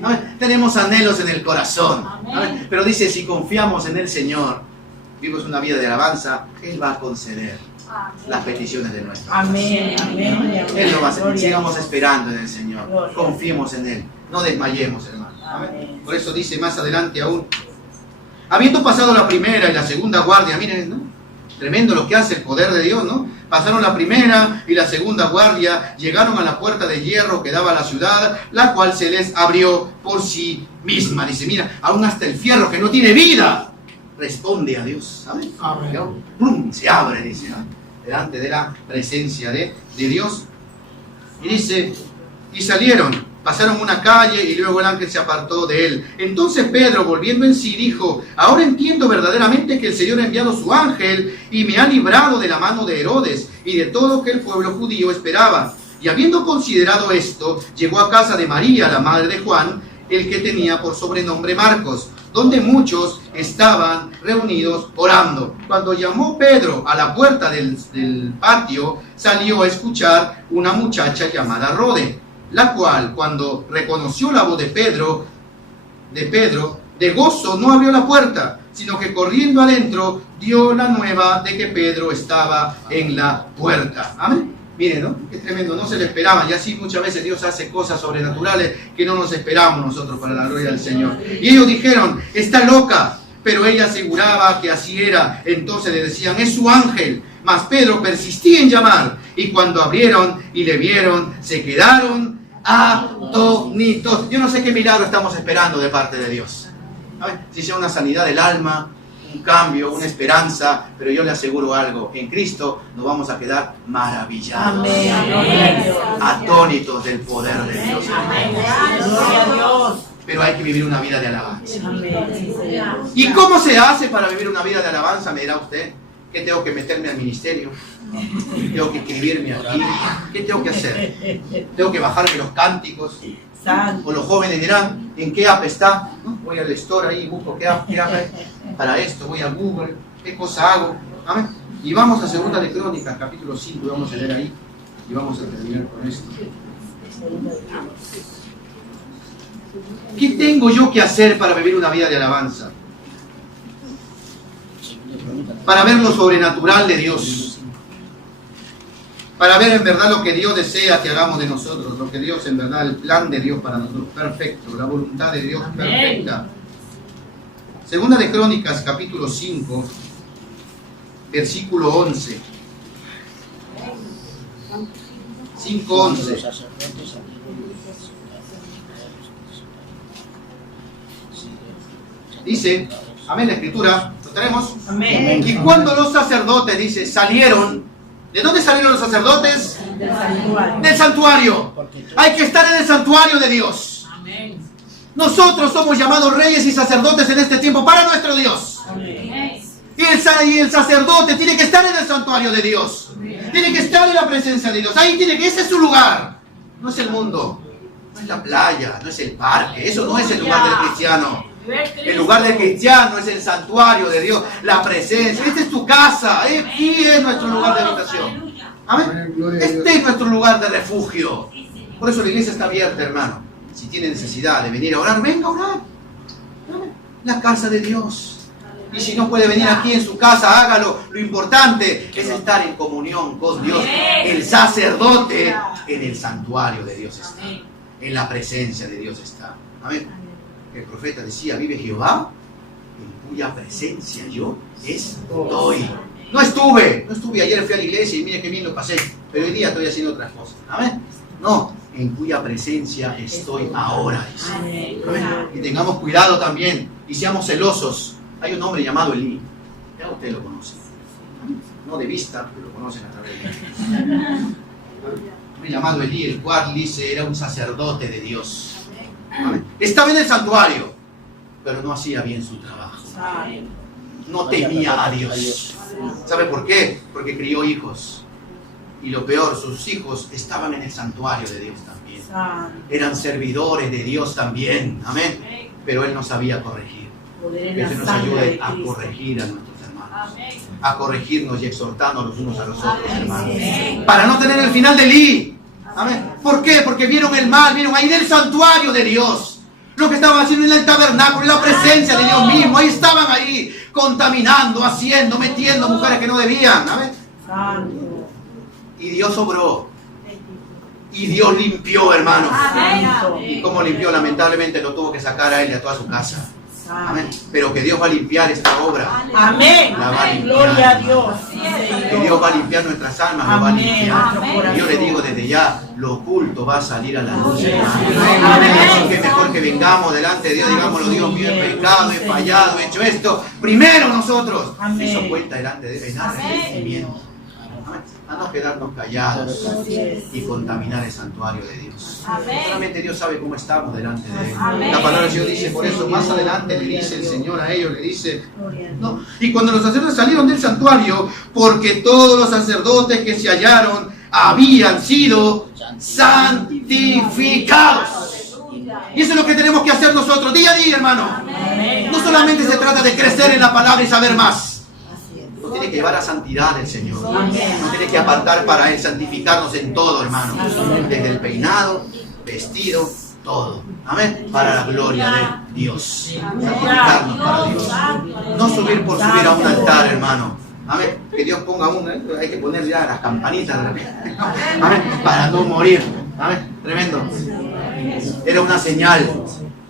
¿Amén? Tenemos anhelos en el corazón. ¿Amén? Pero dice, si confiamos en el Señor, vivimos una vida de alabanza, Él va a conceder las peticiones de nuestro corazón. Amén. Amén. Él lo va a hacer. Sigamos esperando en el Señor. Confiemos en Él. No desmayemos, hermano. Amén. Por eso dice más adelante aún, habiendo pasado la primera y la segunda guardia, miren, ¿no? Tremendo lo que hace el poder de Dios, ¿no? Pasaron la primera y la segunda guardia, llegaron a la puerta de hierro que daba a la ciudad, la cual se les abrió por sí misma. Dice, mira, aún hasta el fierro que no tiene vida responde a Dios, ¿sabes? ¡Pum! Se abre, dice, ¿no? Delante de la presencia de Dios. Y dice, y salieron, pasaron una calle y luego el ángel se apartó de él. Entonces Pedro, volviendo en sí, dijo, ahora entiendo verdaderamente que el Señor ha enviado su ángel y me ha librado de la mano de Herodes y de todo lo que el pueblo judío esperaba. Y habiendo considerado esto, llegó a casa de María, la madre de Juan, el que tenía por sobrenombre Marcos, donde muchos estaban reunidos orando. Cuando llamó Pedro a la puerta del patio, salió a escuchar una muchacha llamada Rode, la cual, cuando reconoció la voz de Pedro, de gozo no abrió la puerta, sino que corriendo adentro dio la nueva de que Pedro estaba en la puerta. Amén. Miren, ¿no? Qué tremendo, no se le esperaban. Y así muchas veces Dios hace cosas sobrenaturales que no nos esperamos nosotros para la gloria del Señor. Y ellos dijeron, está loca. Pero ella aseguraba que así era. Entonces le decían, es su ángel. Mas Pedro persistía en llamar, y cuando abrieron y le vieron, se quedaron atónitos. Yo no sé qué milagro estamos esperando de parte de Dios. A ver, si sea una sanidad del alma, un cambio, una esperanza, pero yo le aseguro algo, en Cristo nos vamos a quedar maravillados, atónitos del poder de Dios. Gloria a Dios. Pero hay que vivir una vida de alabanza. Amén. Sí, Señor. ¿Y cómo se hace para vivir una vida de alabanza? Me dirá usted. ¿Qué tengo que meterme al ministerio? ¿Tengo que escribirme aquí? ¿Qué tengo que hacer? ¿Tengo que bajarme los cánticos? Santo. O los jóvenes dirán, ¿en qué app está? ¿No? Voy al store ahí, busco qué app hay para esto, voy a Google, ¿qué cosa hago? Amén. Y vamos a Segunda de Crónicas, capítulo 5, y vamos a leer ahí, y vamos a terminar con esto. ¿Qué tengo yo que hacer para vivir una vida de alabanza? Para ver lo sobrenatural de Dios. Para ver en verdad lo que Dios desea que hagamos de nosotros, lo que Dios en verdad, el plan de Dios para nosotros, perfecto, la voluntad de Dios perfecta. Segunda de Crónicas, capítulo 5, versículo 11. 5:11. Dice, amén, la escritura, lo tenemos. Amén. Y cuando los sacerdotes, dice, salieron, ¿de dónde salieron los sacerdotes? Del santuario. Del santuario. Hay que estar en el santuario de Dios. Amén. Nosotros somos llamados reyes y sacerdotes en este tiempo para nuestro Dios. Amén. Y el sacerdote tiene que estar en el santuario de Dios. Tiene que estar en la presencia de Dios. Ahí tiene que, ese es su lugar. No es el mundo, no es la playa, no es el parque. Eso no es el lugar del cristiano. El lugar del cristiano es el santuario de Dios, la presencia. Esta es tu casa, aquí es nuestro lugar de habitación. Amén. Este es nuestro lugar de refugio. Por eso la iglesia está abierta, hermano. Si tiene necesidad de venir a orar, venga a orar. La casa de Dios. Y si no puede venir aquí en su casa, hágalo. Lo importante es estar en comunión con Dios. El sacerdote en el santuario de Dios está. En la presencia de Dios está. Amén. El profeta decía, vive Jehová, en cuya presencia yo estoy. No estuve ayer, fui a la iglesia y mire qué bien lo pasé, pero hoy día estoy haciendo otras cosas. Amén. No, en cuya presencia estoy ahora. Dice. Amén. Y tengamos cuidado también y seamos celosos. Hay un hombre llamado Elí, ya usted lo conoce. No de vista, pero lo conocen a través de él. Un hombre llamado Elí, el cual dice era un sacerdote de Dios. Estaba en el santuario, pero no hacía bien su trabajo. No temía a Dios. ¿Sabe por qué? Porque crió hijos. Y lo peor, sus hijos estaban en el santuario de Dios también. Eran servidores de Dios también. Amén. Pero él no sabía corregir. Que se nos ayude a corregir a nuestros hermanos. A corregirnos y exhortarnos los unos a los otros, hermanos. Para no tener el final de Elí. Amén. ¿Por qué? Porque vieron el mal, vieron ahí en el santuario de Dios. Lo que estaban haciendo en el tabernáculo, en la presencia de Dios mismo. Ahí estaban ahí, contaminando, haciendo, metiendo mujeres que no debían. Amén. Y Dios obró. Y Dios limpió, hermanos. Y como limpió, lamentablemente lo tuvo que sacar a él y a toda su casa. Amén. Pero que Dios va a limpiar esta obra. Amén. La va a limpiar. Gloria a Dios. Que Dios va a limpiar nuestras almas, lo va a limpiar. Y yo le digo desde ya, lo oculto va a salir a la luz. Amén. Que mejor que vengamos delante de Dios, digámoslo, Dios mío, he pecado, he fallado, he hecho esto. Primero nosotros. Eso cuenta delante de Él en arrepentimiento. A no quedarnos callados y contaminar el santuario de Dios. Solamente Dios sabe cómo estamos delante de Él. La palabra del Señor dice, por eso más adelante le dice el Señor a ellos, le dice, no. Y cuando los sacerdotes salieron del santuario, porque todos los sacerdotes que se hallaron habían sido santificados. Y eso es lo que tenemos que hacer nosotros día a día, hermano. No solamente se trata de crecer en la palabra y saber más. Nos tiene que llevar a santidad el Señor. Nos tiene que apartar para Él, santificarnos en todo, hermano. Desde el peinado, vestido, todo. Amén. Para la gloria de Dios. Santificarnos para Dios. No subir por subir a un altar, hermano. Amén. Que Dios ponga uno, hay que poner ya las campanitas de repente. Amén. Para no morir. Amén. Tremendo. Era una señal.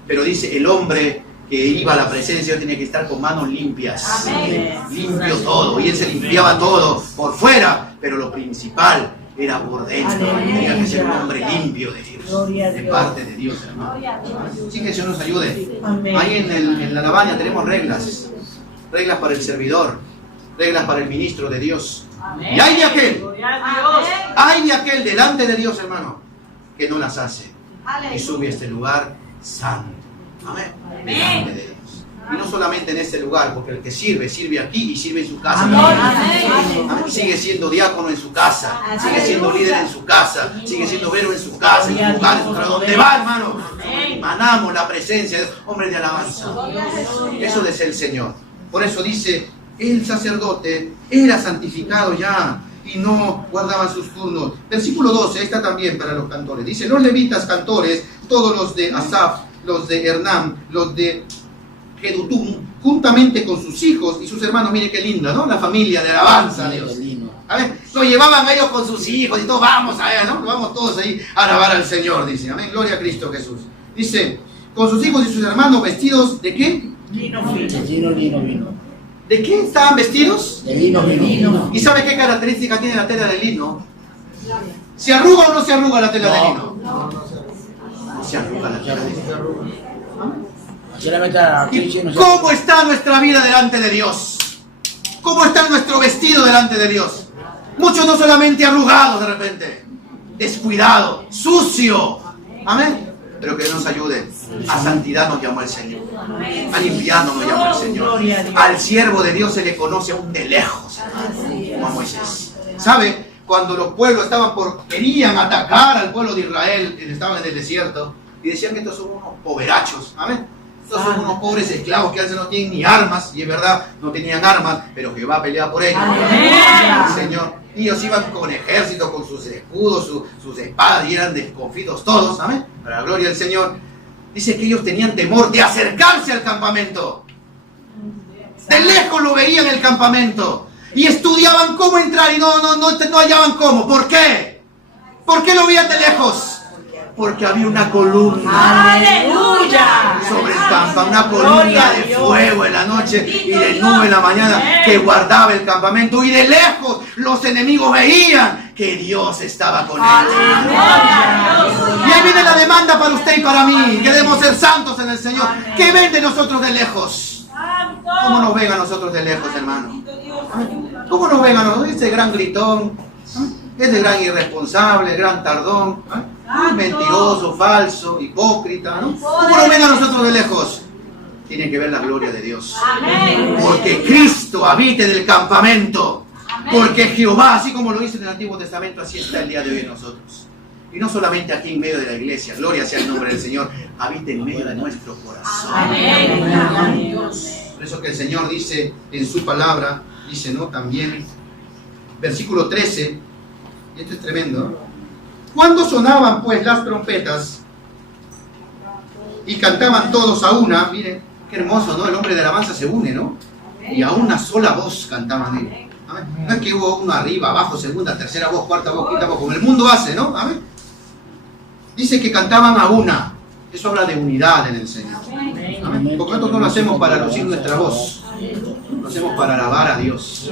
Pero dice, el hombre que iba a la presencia de Dios tenía que estar con manos limpias. Amén. Limpio todo. Y él se limpiaba todo por fuera, pero lo principal era por dentro. Tenía que ser un hombre limpio de Dios, de parte de Dios, hermano. Así que Dios nos ayude. Amén. Ahí en la alabanza tenemos reglas. Reglas para el servidor, reglas para el ministro de Dios. Y hay de aquel, hay de aquel delante de Dios, hermano, que no las hace y sube a este lugar santo. Amén. Delante de Dios. Y no solamente en este lugar, porque el que sirve, sirve aquí y sirve en su casa. Amén. Sigue siendo diácono en su casa, sigue siendo líder en su casa, sigue siendo obrero en su casa, en su lugar, en su trabajo. ¿Dónde va, hermano? Emanamos la presencia de hombre de alabanza. Eso es el Señor. Por eso dice, el sacerdote era santificado ya y no guardaban sus turnos. Versículo 12, ahí está también para los cantores. Dice, los levitas cantores, todos los de Asaf, los de Hernán, los de Jedutum, juntamente con sus hijos y sus hermanos, mire qué lindo, ¿no? La familia de alabanza a Dios. A ver, lo llevaban a ellos con sus hijos y todos vamos a ver, ¿no? Vamos todos ahí a alabar al Señor, dice. Amén, gloria a Cristo Jesús. Dice, con sus hijos y sus hermanos vestidos, ¿de qué? Lino fino. Lino. ¿De qué estaban vestidos? De lino. ¿Y sabe qué característica tiene la tela de lino? ¿Se arruga o no se arruga la tela de lino? No se arruga la tela de lino. ¿Y cómo está nuestra vida delante de Dios? ¿Cómo está nuestro vestido delante de Dios? Muchos no solamente arrugados de repente, descuidado, sucio. Amén. Pero que Dios nos ayude. A santidad nos llamó el Señor. A limpiarnos nos llamó el Señor. Al siervo de Dios se le conoce aún de lejos, como a Moisés. ¿Sabe? Cuando los pueblos querían atacar al pueblo de Israel, estaban en el desierto, y decían que estos son unos poverachos. Amén. Estos son unos pobres esclavos que a veces no tienen ni armas, y es verdad, no tenían armas, pero Jehová pelea por ellos. El Señor. Ellos iban con ejército, con sus escudos, sus espadas, y eran desconfiados todos. Amén. Para la gloria del Señor. Dice que ellos tenían temor de acercarse al campamento. De lejos lo veían el campamento. Y estudiaban cómo entrar y no hallaban cómo. ¿Por qué? ¿Por qué lo veían de lejos? Porque había una columna. ¡Aleluya! Sobre el campamento, una columna de fuego en la noche y de nube en la mañana que guardaba el campamento. Y de lejos los enemigos veían que Dios estaba con ellos. Y ahí viene la demanda para usted y para mí. Queremos ser santos en el Señor. ¿Qué ven de nosotros de lejos? ¿Cómo nos ven a nosotros de lejos, hermano? ¿Cómo nos ven a nosotros? Ese gran gritón, ese gran irresponsable, gran tardón, mentiroso, falso, hipócrita, ¿no? ¿Cómo nos ven a nosotros de lejos? Tienen que ver la gloria de Dios. Porque Cristo habita en el campamento. Porque Jehová, así como lo dice en el Antiguo Testamento, así está el día de hoy en nosotros. Y no solamente aquí en medio de la iglesia, gloria sea el nombre del Señor, habita en medio de nuestro corazón. Por eso que el Señor dice en su palabra, dice, ¿no? También, versículo 13, y esto es tremendo, ¿no? Cuando sonaban pues las trompetas y cantaban todos a una, miren, qué hermoso, ¿no? El hombre de alabanza se une, ¿no? Y a una sola voz cantaban ellos. No es que hubo uno arriba, abajo, segunda, tercera voz, cuarta voz, quinta voz, como el mundo hace, ¿no? Amén. Dice que cantaban a una. Eso habla de unidad en el Señor. Amén. Porque nosotros no lo hacemos para lucir nuestra voz. Lo hacemos para alabar a Dios.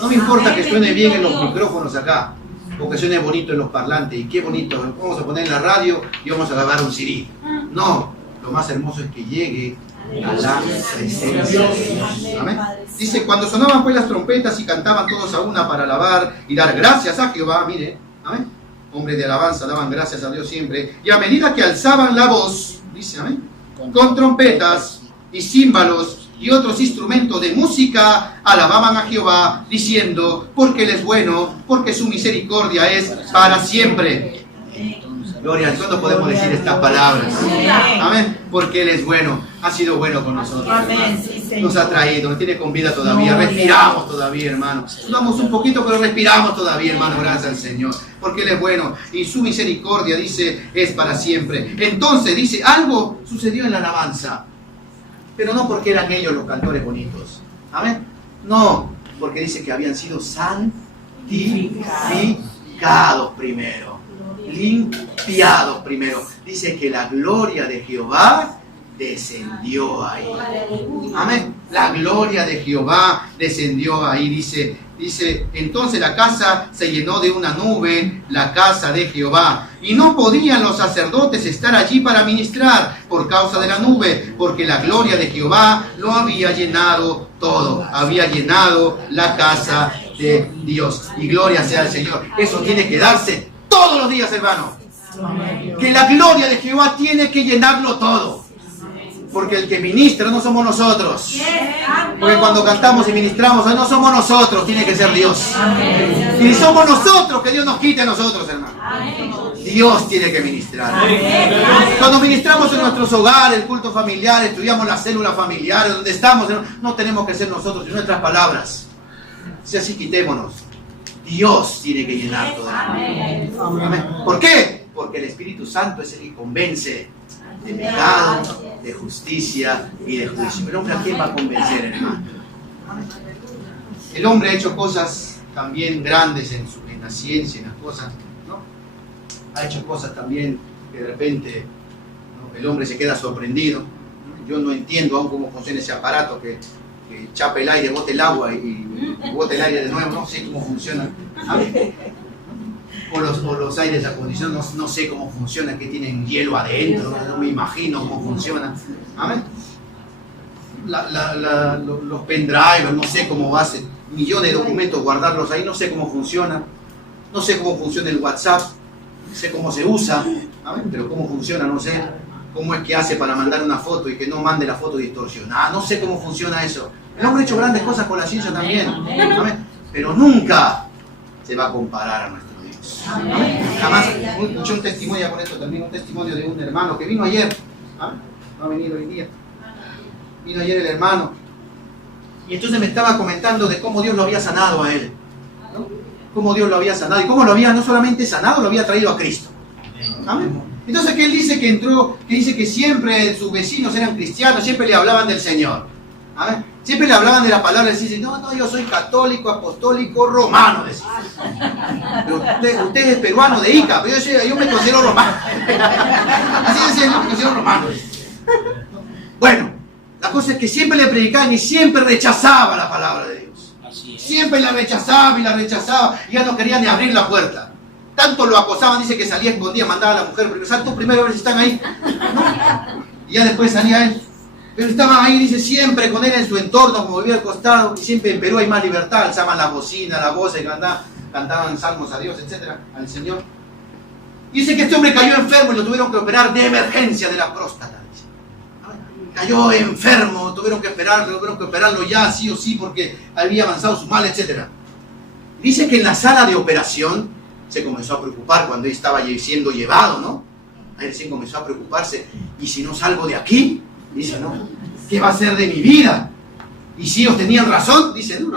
No me importa que suene bien en los micrófonos acá, o que suene bonito en los parlantes. Y qué bonito, lo vamos a poner en la radio y vamos a grabar un CD. No, lo más hermoso es que llegue a la presencia de Dios. Amén. Dice, cuando sonaban pues las trompetas y cantaban todos a una para alabar y dar gracias a Jehová, mire, amén. Hombres de alabanza daban gracias a Dios siempre. Y a medida que alzaban la voz, dice, amén, con trompetas y címbalos y otros instrumentos de música, alababan a Jehová, diciendo, porque Él es bueno, porque su misericordia es para siempre. Gloria a Dios. ¿Cuándo podemos decir estas palabras? Amén. Porque Él es bueno. Ha sido bueno con nosotros. Nos ha traído, nos tiene con vida todavía. Respiramos todavía, hermano. Sudamos un poquito, pero respiramos todavía, hermano. Gracias al Señor. Porque Él es bueno. Y su misericordia, dice, es para siempre. Entonces, dice, algo sucedió en la alabanza. Pero no porque eran ellos los cantores bonitos. Amén. No, porque dice que habían sido santificados primero. Limpiados primero. Dice que la gloria de Jehová descendió ahí. Amén. La gloria de Jehová descendió ahí, dice, entonces la casa se llenó de una nube, la casa de Jehová, y no podían los sacerdotes estar allí para ministrar por causa de la nube, porque la gloria de Jehová lo había llenado todo, había llenado la casa de Dios. Y gloria sea al Señor. Eso tiene que darse todos los días, hermano. Que la gloria de Jehová tiene que llenarlo todo. Porque el que ministra no somos nosotros. Porque cuando cantamos y ministramos, no somos nosotros, tiene que ser Dios. Y ni somos nosotros, que Dios nos quite a nosotros, hermano. Dios tiene que ministrar. Cuando ministramos en nuestros hogares, el culto familiar, estudiamos las células familiares, donde estamos, no tenemos que ser nosotros, sino nuestras palabras. Si así, quitémonos. Dios tiene que llenar todo. Amén. ¿Por qué? Porque el Espíritu Santo es el que convence de pecado, de justicia y de juicio. El hombre, ¿a quién va a convencer, hermano? El hombre ha hecho cosas también grandes en la ciencia, en las cosas, ¿no? Ha hecho cosas también que de repente, ¿no?, el hombre se queda sorprendido. Yo no entiendo aún cómo funciona ese aparato que chapa el aire, bote el agua y bote el aire de nuevo. No sé cómo funciona. O los aires acondicionados, no sé cómo funciona, que tienen hielo adentro, no me imagino cómo funciona. Amén. Los pendrives, no sé cómo va a ser, millones de documentos, guardarlos ahí, no sé cómo funciona. No sé cómo funciona el WhatsApp, sé cómo se usa, amén, pero cómo funciona, no sé. ¿Cómo es que hace para mandar una foto y que no mande la foto distorsionada? No sé cómo funciona eso. El hombre ha hecho grandes cosas con la ciencia también, amén, pero nunca se va a comparar a nuestro Dios. Amén. Jamás. Escuché un testimonio con esto también, un testimonio de un hermano que vino ayer. ¿Ah? No ha venido hoy día. Vino ayer el hermano. Y entonces me estaba comentando de cómo Dios lo había sanado a él. ¿No? Cómo Dios lo había sanado. Y cómo lo había no solamente sanado, lo había traído a Cristo. Amén. Entonces que él dice que entró, que dice que siempre sus vecinos eran cristianos, siempre le hablaban del Señor. Amén. Siempre le hablaban de la palabra, decía, no, yo soy católico, apostólico, romano, decía. Pero usted es peruano de Ica, pero yo me considero romano. Así decía, yo me considero romano. Bueno, la cosa es que siempre le predicaban y siempre rechazaba la palabra de Dios. Siempre la rechazaba y ya no quería ni abrir la puerta. Tanto lo acosaban, dice que salía escondida, mandaba a la mujer, pero sal tú primero a ver si están ahí. Y ya después salía él. Pero estaban ahí, dice, siempre con él en su entorno, como vivía al costado. Y siempre en Perú hay más libertad, alzaban la bocina, la voz, y cantaban salmos a Dios, etcétera, al Señor. Y dice que este hombre cayó enfermo y lo tuvieron que operar de emergencia de la próstata. Dice. Cayó enfermo, tuvieron que operarlo ya, sí o sí, porque había avanzado su mal, etcétera. Dice que en la sala de operación se comenzó a preocupar cuando él estaba siendo llevado, ¿no? Ahí recién comenzó a preocuparse. ¿Y si no salgo de aquí? Dice, ¿no? ¿Qué va a ser de mi vida? Y si ellos tenían razón, dice, ¿no?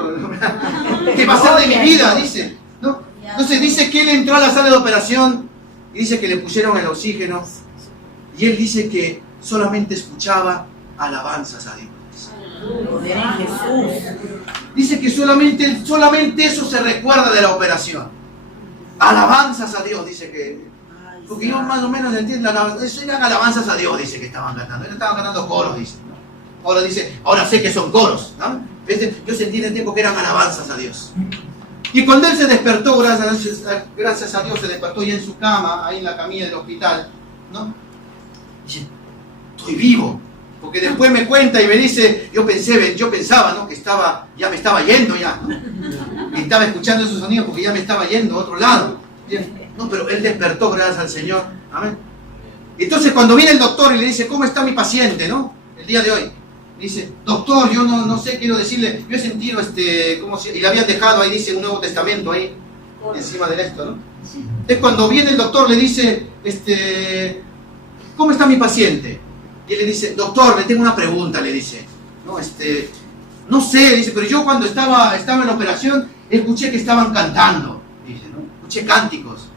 ¿Qué va a ser de mi vida? Dice, ¿no? Entonces dice que él entró a la sala de operación y dice que le pusieron el oxígeno y él dice que solamente escuchaba alabanzas a Dios. Dice que solamente eso se recuerda de la operación. Alabanzas a Dios, dice que... Porque yo más o menos entiendo, eran alabanzas a Dios, dice que estaban cantando. Ellos estaban cantando coros, dice. Ahora sé que son coros, ¿no? Yo sentí en el tiempo que eran alabanzas a Dios. Y cuando él se despertó, gracias a Dios, se despertó ya en su cama, ahí en la camilla del hospital, ¿no? Dice, estoy vivo. Porque después me cuenta y me dice, yo pensaba, ¿no? Que ya me estaba yendo ya, ¿no? Y estaba escuchando esos sonidos porque ya me estaba yendo a otro lado. No, pero él despertó gracias al Señor. Amén. Entonces cuando viene el doctor y le dice, ¿cómo está mi paciente, no? El día de hoy. Dice, doctor, yo no sé, quiero decirle, yo he sentido y le habían dejado ahí, dice, un Nuevo Testamento ahí, encima de esto, ¿no? Entonces cuando viene el doctor le dice, ¿cómo está mi paciente? Y él le dice, doctor, le tengo una pregunta, le dice. No sé, dice, pero yo cuando estaba en la operación, escuché que estaban cantando. Dice, ¿no? Escuché cánticos.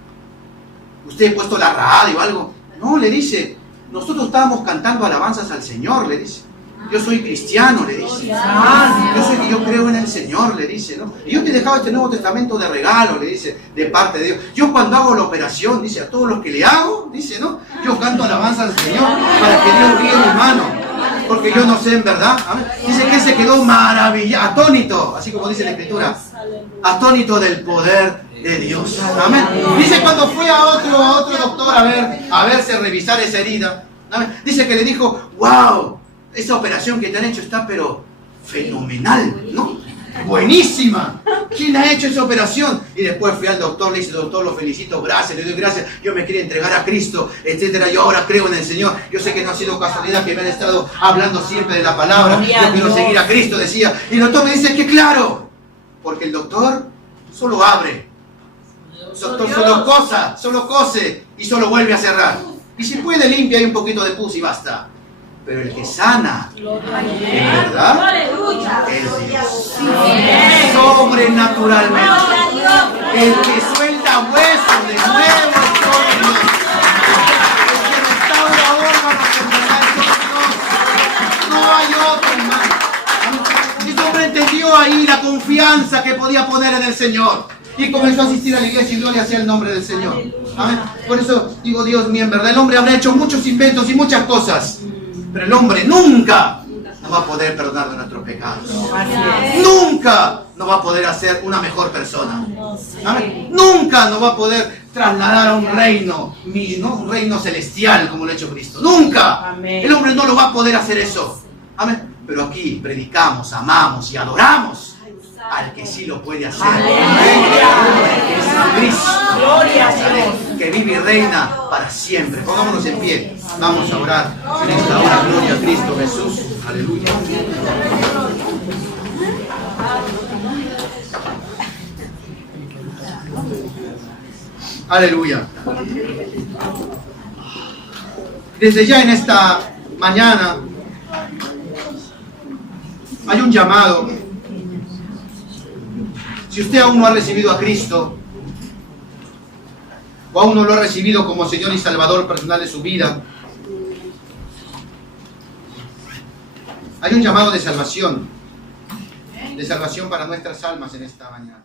¿Usted ha puesto la radio o algo? No, le dice, nosotros estábamos cantando alabanzas al Señor, le dice. Yo soy cristiano, le dice. Yo creo en el Señor, le dice, ¿no? Y yo te he dejado este Nuevo Testamento de regalo, le dice, de parte de Dios. Yo cuando hago la operación, dice, a todos los que le hago, dice, ¿no? Yo canto alabanzas al Señor para que Dios guíe mi mano. porque yo no sé en verdad. Amén. Dice que él se quedó maravillado, atónito, así como dice la Escritura, atónito del poder de Dios. Amén. Dice cuando fue a otro doctor a verse, revisar esa herida. Amén. Dice que le dijo, wow, esa operación que te han hecho está pero fenomenal, ¿no? Buenísima. ¿Quién ha hecho esa operación? Y después fui al doctor, le dice, doctor, lo felicito, gracias, le doy gracias, yo me quería entregar a Cristo, etcétera, yo ahora creo en el Señor, yo sé que no ha sido casualidad que me han estado hablando siempre de la palabra, yo quiero seguir a Cristo, decía. Y el doctor me dice que claro, porque el doctor solo abre, el doctor solo cose y solo vuelve a cerrar. Y si puede limpia y un poquito de pus y basta. Pero el que sana, ¿en verdad? Es Dios. Sobrenaturalmente. El que suelta huesos de nuevo es todo Dios. El que restaura órganos en verdad es Dios. No hay otro, hermano. Este hombre entendió ahí la confianza que podía poner en el Señor. Y comenzó a asistir a la iglesia y gloria sea el nombre del Señor. Amén. Por eso digo, Dios mío, en verdad, el hombre habrá hecho muchos inventos y muchas cosas. Pero el hombre nunca nos va a poder perdonar de nuestros pecados. Nunca nos va a poder hacer una mejor persona. ¿Amén? Nunca nos va a poder trasladar a un reino, ¿no? Un reino celestial como lo ha hecho Cristo. Nunca. El hombre no lo va a poder hacer eso. Amén. Pero aquí predicamos, amamos y adoramos al que sí lo puede hacer. Que es Cristo, que vive y reina para siempre. Pongámonos en pie. Vamos a orar en esta hora. Gloria a Cristo Jesús. Aleluya. Aleluya. Desde ya en esta mañana hay un llamado. Si usted aún no ha recibido a Cristo, o aún no lo ha recibido como Señor y Salvador personal de su vida, hay un llamado de salvación para nuestras almas en esta mañana.